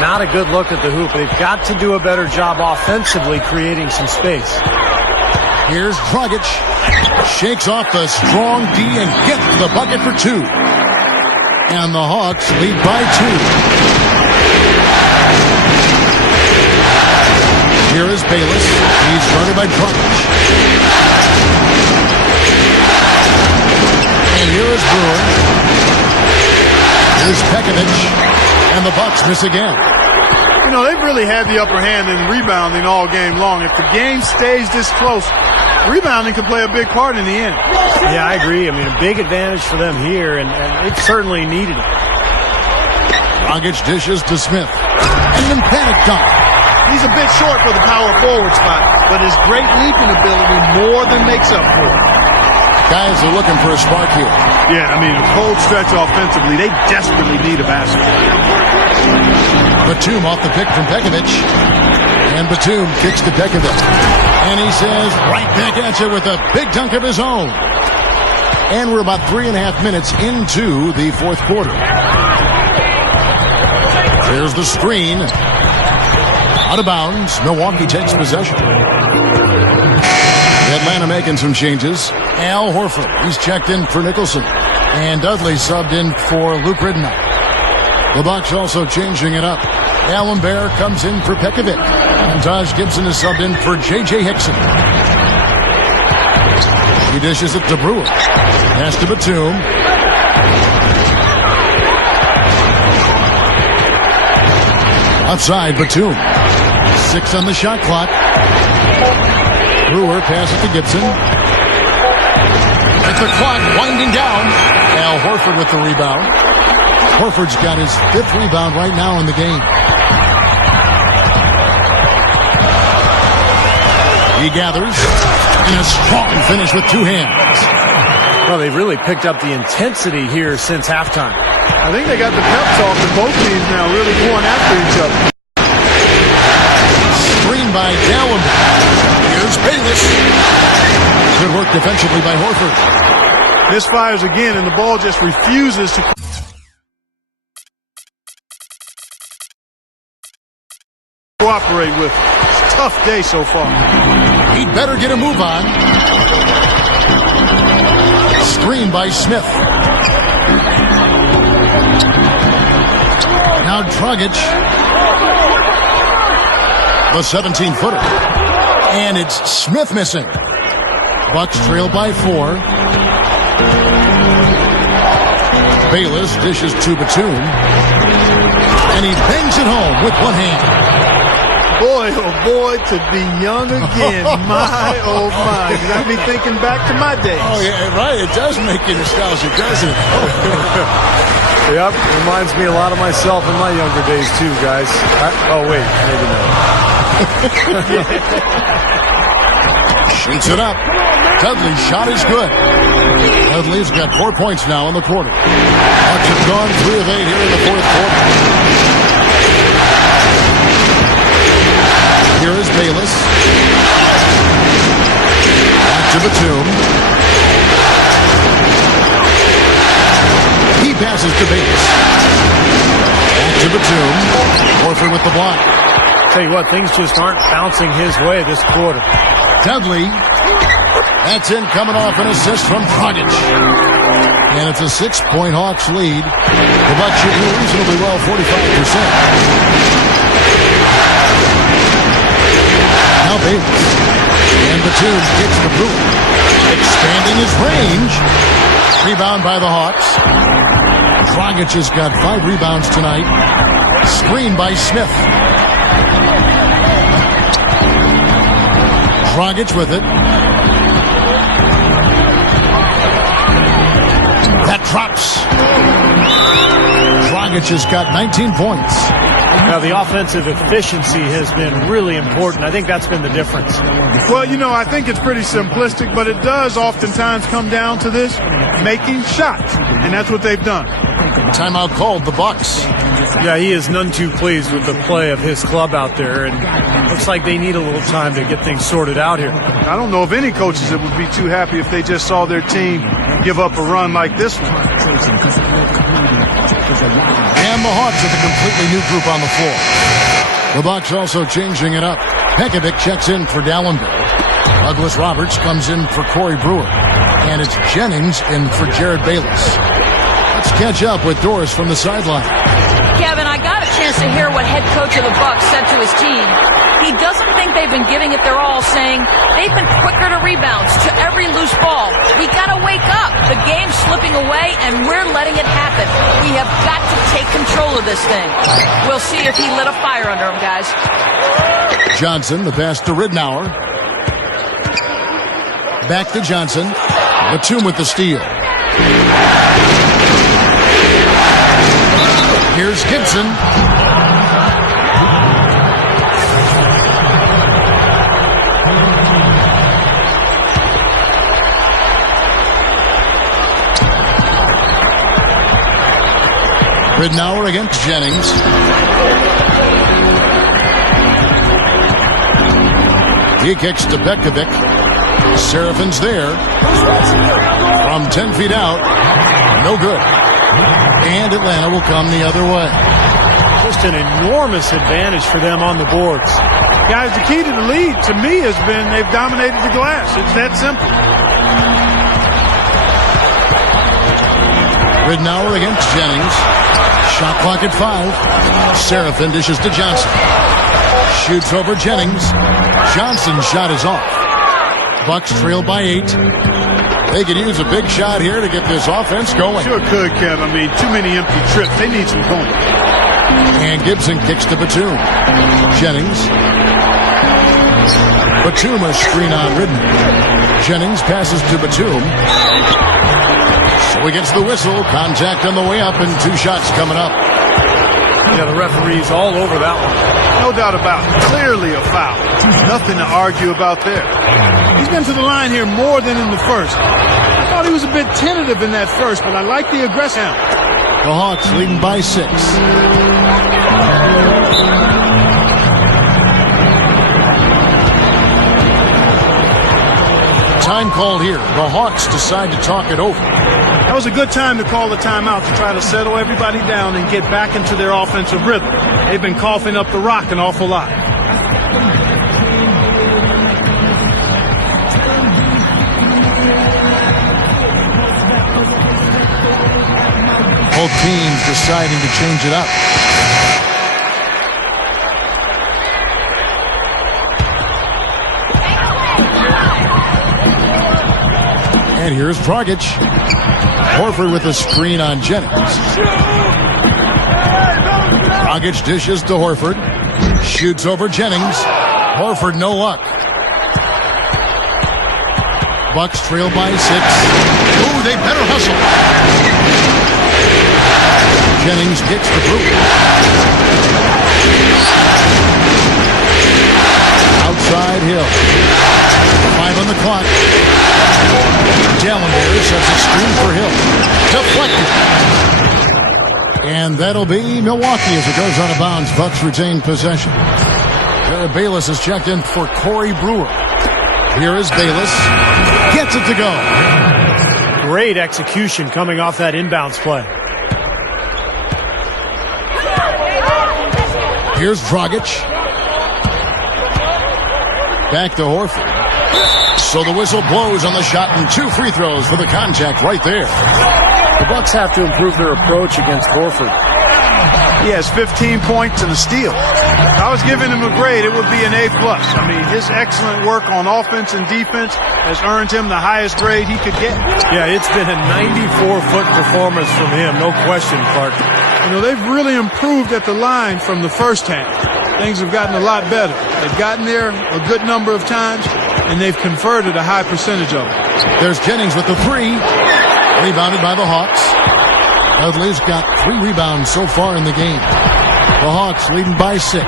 Not a good look at the hoop. They've got to do a better job offensively creating some space. Here's Dragic. Shakes off the strong D and gets the bucket for 2. And the Hawks lead by 2. Here is Bayless. He's guarded by Dragic. And here is Brewer. Here's Pekovic. And the Bucks miss again. You know, they've really had the upper hand in rebounding all game long. If the game stays this close, rebounding could play a big part in the end. Yeah, I agree. I mean, a big advantage for them here, and it certainly needed it. Dragic dishes to Smith. And then panic dunk. He's a bit short for the power forward spot, but his great leaping ability more than makes up for it. Guys are looking for a spark here. Yeah, I mean, a cold stretch offensively. They desperately need a basket. Batum off the pick from Pekovic. And Batum kicks to Pekovic. And he says, right back at you with a big dunk of his own. And we're about 3.5 minutes into the fourth quarter. There's the screen. Out of bounds. Milwaukee takes possession. Atlanta making some changes. Al Horford, he's checked in for Nicholson. And Dudley subbed in for Luke Ridenour. The Bucks also changing it up. Allen Bear comes in for Pekovic. And Taj Gibson is subbed in for J.J. Hickson. He dishes it to Brewer. Pass to Batum. Outside Batum. 6 on the shot clock. Brewer passes to Gibson. At the clock winding down. Al Horford with the rebound. Horford's got his 5th rebound right now in the game. He gathers. And a strong finish with 2 hands. Well, they've really picked up the intensity here since halftime. I think they got the pep talk and both teams now really going after each other. Screen by Dallen. Here's Bayless. Good work defensively by Horford. Misfires again, and the ball just refuses to cooperate with. It's a tough day so far. He'd better get a move on. Screen by Smith. Now Dragic. The 17-footer. And it's Smith missing. Bucks trail by 4. Bayless dishes to Batum. And he bangs it home with one hand. Boy, oh boy, to be young again. My, oh my. You got me thinking back to my days. Oh, yeah, right. It does make you nostalgic, doesn't it? Yep, reminds me a lot of myself in my younger days too, guys. Oh wait, maybe not. Shoots it up. Dudley's shot is good. Dudley's got 4 points now in the quarter. Bucks have gone 3 of 8 here in the fourth quarter. Here is Bayless. Back to Batum. He passes to Bayless. Back to Batum. Horford with the block. Tell you what, things just aren't bouncing his way this quarter. Dudley. That's in, coming off an assist from Dragic. And it's a 6-point Hawks lead. The Bucks shooting reasonably well, 45%. Now Bayless. And Batum kicks the boot. Expanding his range. Rebound by the Hawks. Dragic has got 5 rebounds tonight. Screen by Smith. Dragic with it. That drops. Dragic has got 19 points. Now, the offensive efficiency has been really important. I think that's been the difference. Well, you know, I think it's pretty simplistic, but it does oftentimes come down to this, making shots. And that's what they've done. Timeout called, the Bucks. Yeah, he is none too pleased with the play of his club out there, and looks like they need a little time to get things sorted out here. I don't know of any coaches that would be too happy if they just saw their team give up a run like this one. And the Hawks with a completely new group on the floor. The Bucks also changing it up. Pekovic checks in for Dallenberg. Douglas Roberts comes in for Corey Brewer. And it's Jennings in for Jared Bayless. Let's catch up with Doris from the sideline. Kevin, I got a chance to hear what head coach of the Bucks said to his team. He doesn't think they've been giving it their all, saying they've been quicker to rebounds, to every loose ball. We got to wake up. The game's slipping away, and we're letting it happen. We have got to take control of this thing. We'll see if he lit a fire under him, guys. Johnson, the pass to Ridnour. Back to Johnson. Batum with the steal. Here's Gibson. Ridnour against Jennings. He kicks to Pekovic. Serafin's there. From 10 feet out. No good. And Atlanta will come the other way. Just an enormous advantage for them on the boards. Guys, the key to the lead, to me, has been they've dominated the glass. It's that simple. Ridnour against Jennings. Shot clock at 5. Serafin dishes to Johnson. Shoots over Jennings. Johnson's shot is off. Bucks trail by 8. They could use a big shot here to get this offense going. Sure could, Kev. I mean, too many empty trips. They need some points. And Gibson kicks to Batum. Jennings. Batum a screen on Ridnour. Jennings passes to Batum. So he gets the whistle. Contact on the way up and 2 shots coming up. Yeah, the referee's all over that one. No doubt about it. Clearly a foul. Nothing to argue about there. He's been to the line here more than in the first. I thought he was a bit tentative in that first, but I like the aggression. The Hawks leading by 6. time called here. The Hawks decide to talk it over. That was a good time to call the timeout to try to settle everybody down and get back into their offensive rhythm. They've been coughing up the rock an awful lot. Both teams deciding to change it up. And here's Dragic. Horford with a screen on Jennings. Dragic dishes to Horford. Shoots over Jennings. Horford no luck. Bucks trail by 6. Ooh, they better hustle. Jennings kicks the boot. Outside Hill. 5 on the clock. Dallenberg sets a screen for Hill. Deflected. And that'll be Milwaukee as it goes out of bounds. Bucks retain possession. Jared Bayless is checked in for Corey Brewer. Here is Bayless. Gets it to go. Great execution coming off that inbounds play. Here's Dragic. Back to Horford. So the whistle blows on the shot and 2 free throws for the contact right there. The Bucks have to improve their approach against Horford. He has 15 points and a steal. If I was giving him a grade, it would be an A+. I mean, his excellent work on offense and defense has earned him the highest grade he could get. Yeah, it's been a 94-foot performance from him, no question, Clark. You know, they've really improved at the line from the first half. Things have gotten a lot better. They've gotten there a good number of times, and they've converted a high percentage of it. There's Jennings with the 3. Rebounded by the Hawks. Dudley's got 3 rebounds so far in the game. The Hawks leading by 6.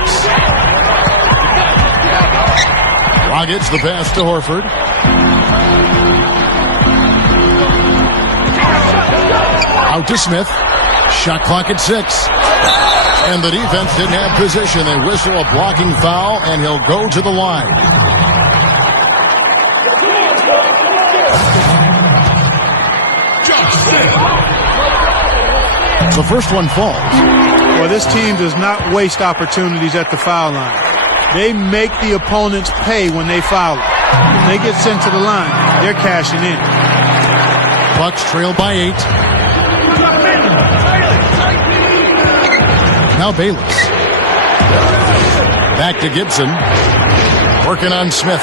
Dragic the pass to Horford. Out to Smith. Shot clock at 6. And the defense didn't have position. They whistle a blocking foul, and he'll go to the line. The first one falls. Well, this team does not waste opportunities at the foul line. They make the opponents pay when they foul them. When they get sent to the line, they're cashing in. Bucks trail by 8. Now Bayless. Back to Gibson. Working on Smith.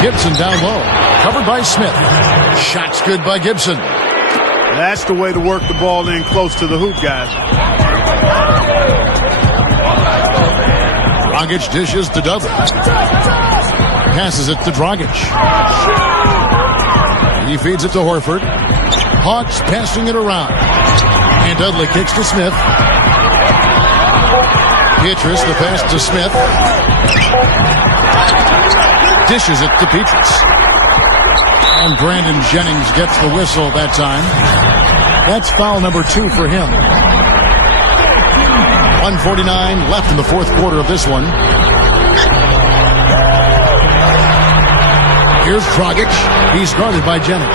Gibson down low. Covered by Smith. Shot's good by Gibson. That's the way to work the ball in close to the hoop, guys. Dragic dishes to Dudley. Passes it to Dragic. He feeds it to Horford. Hawks passing it around. And Dudley kicks to Smith. Pietrus the pass to Smith. Dishes it to Pietrus. And Brandon Jennings gets the whistle that time. That's foul number 2 for him. 1:49 left in the fourth quarter of this one. Here's Dragic. He's guarded by Jennings.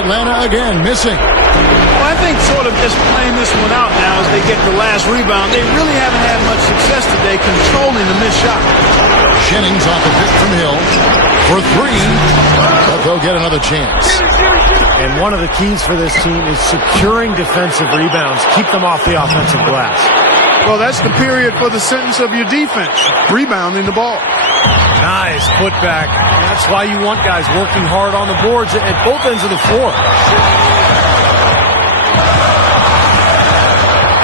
Atlanta again missing. Well, I think sort of just playing this one out now as they get the last rebound. They really haven't had much success today controlling the missed shot. Jennings off a pick from Hill for 3. But they'll get another chance. And one of the keys for this team is securing defensive rebounds. Keep them off the offensive glass. Well, that's the period for the sentence of your defense. Rebounding the ball. Nice putback. That's why you want guys working hard on the boards at both ends of the floor.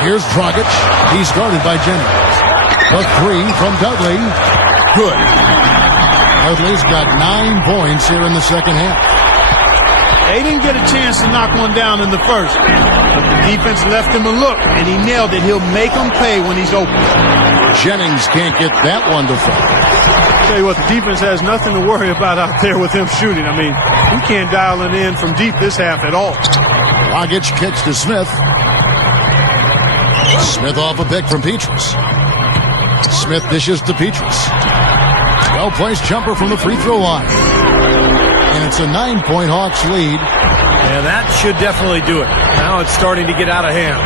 Here's Dragic. He's guarded by Jennings. The 3 from Dudley. Good. Dudley's got 9 points here in the second half. They didn't get a chance to knock one down in the first. But the defense left him a look, and he nailed it. He'll make them pay when he's open. Jennings can't get that one to fall. Tell you what, the defense has nothing to worry about out there with him shooting. I mean, he can't dial it in from deep this half at all. Dragic kicks to Smith. Smith off a pick from Pietrus. Smith dishes to Pietrus. Well-placed jumper from the free throw line. And it's a 9-point Hawks lead. And that should definitely do it. Now it's starting to get out of hand.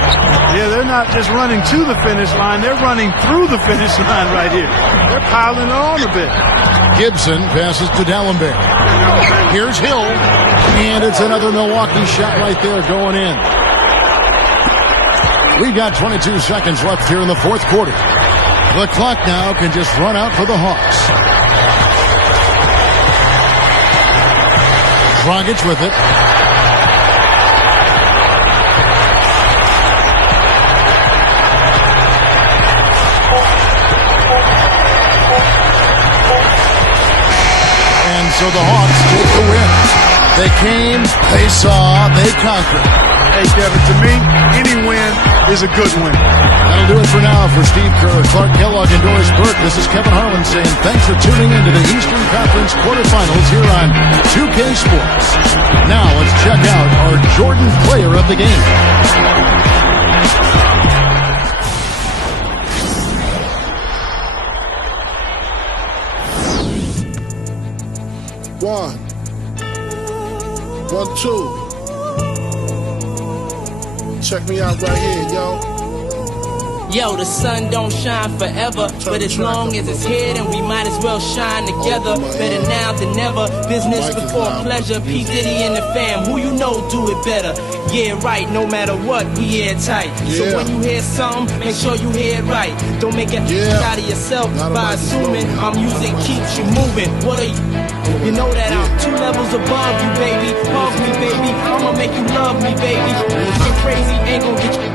Yeah, they're not just running to the finish line. They're running through the finish line right here. They're piling on a bit. Gibson passes to D'Alembert. Here's Hill. And it's another Milwaukee shot right there going in. We've got 22 seconds left here in the fourth quarter. The clock now can just run out for the Hawks. Dragic with it. And so the Hawks take the win. They came, they saw, they conquered. Hey, Kevin, to me, any win is a good win. That'll do it for now. For Steve Kerr, Clark Kellogg, and Doris Burke, this is Kevin Harlan saying thanks for tuning in to the Eastern Conference quarterfinals here on 2K Sports. Now let's check out our Jordan player of the game. One, 2. Check me out right here, yo. Yo, the sun don't shine forever, but as long as it's here, then we might as well shine together. Better now than never, business before pleasure. P. Diddy and the fam, who you know do it better. Yeah, right, no matter what, we airtight. So when you hear something, make sure you hear it right. Don't make it out of yourself by assuming our music keeps you moving. What are you? You know that I'm 2 levels above you, baby. Hug me, baby. I'ma make you love me, baby. Get crazy, ain't gon' get you.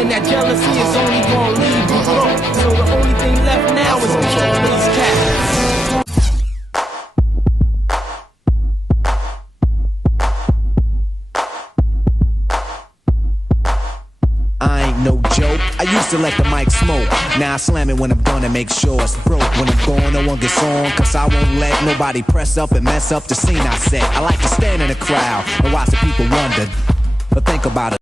And that jealousy is only gonna leave you broke. So the only thing left now is all these cats. I ain't no joke. I used to let the mic smoke. Now I slam it when I'm done and make sure it's broke. When I'm gone, no one gets on, cause I won't let nobody press up and mess up the scene I set. I like to stand in the crowd and watch the people wonder. But think about it.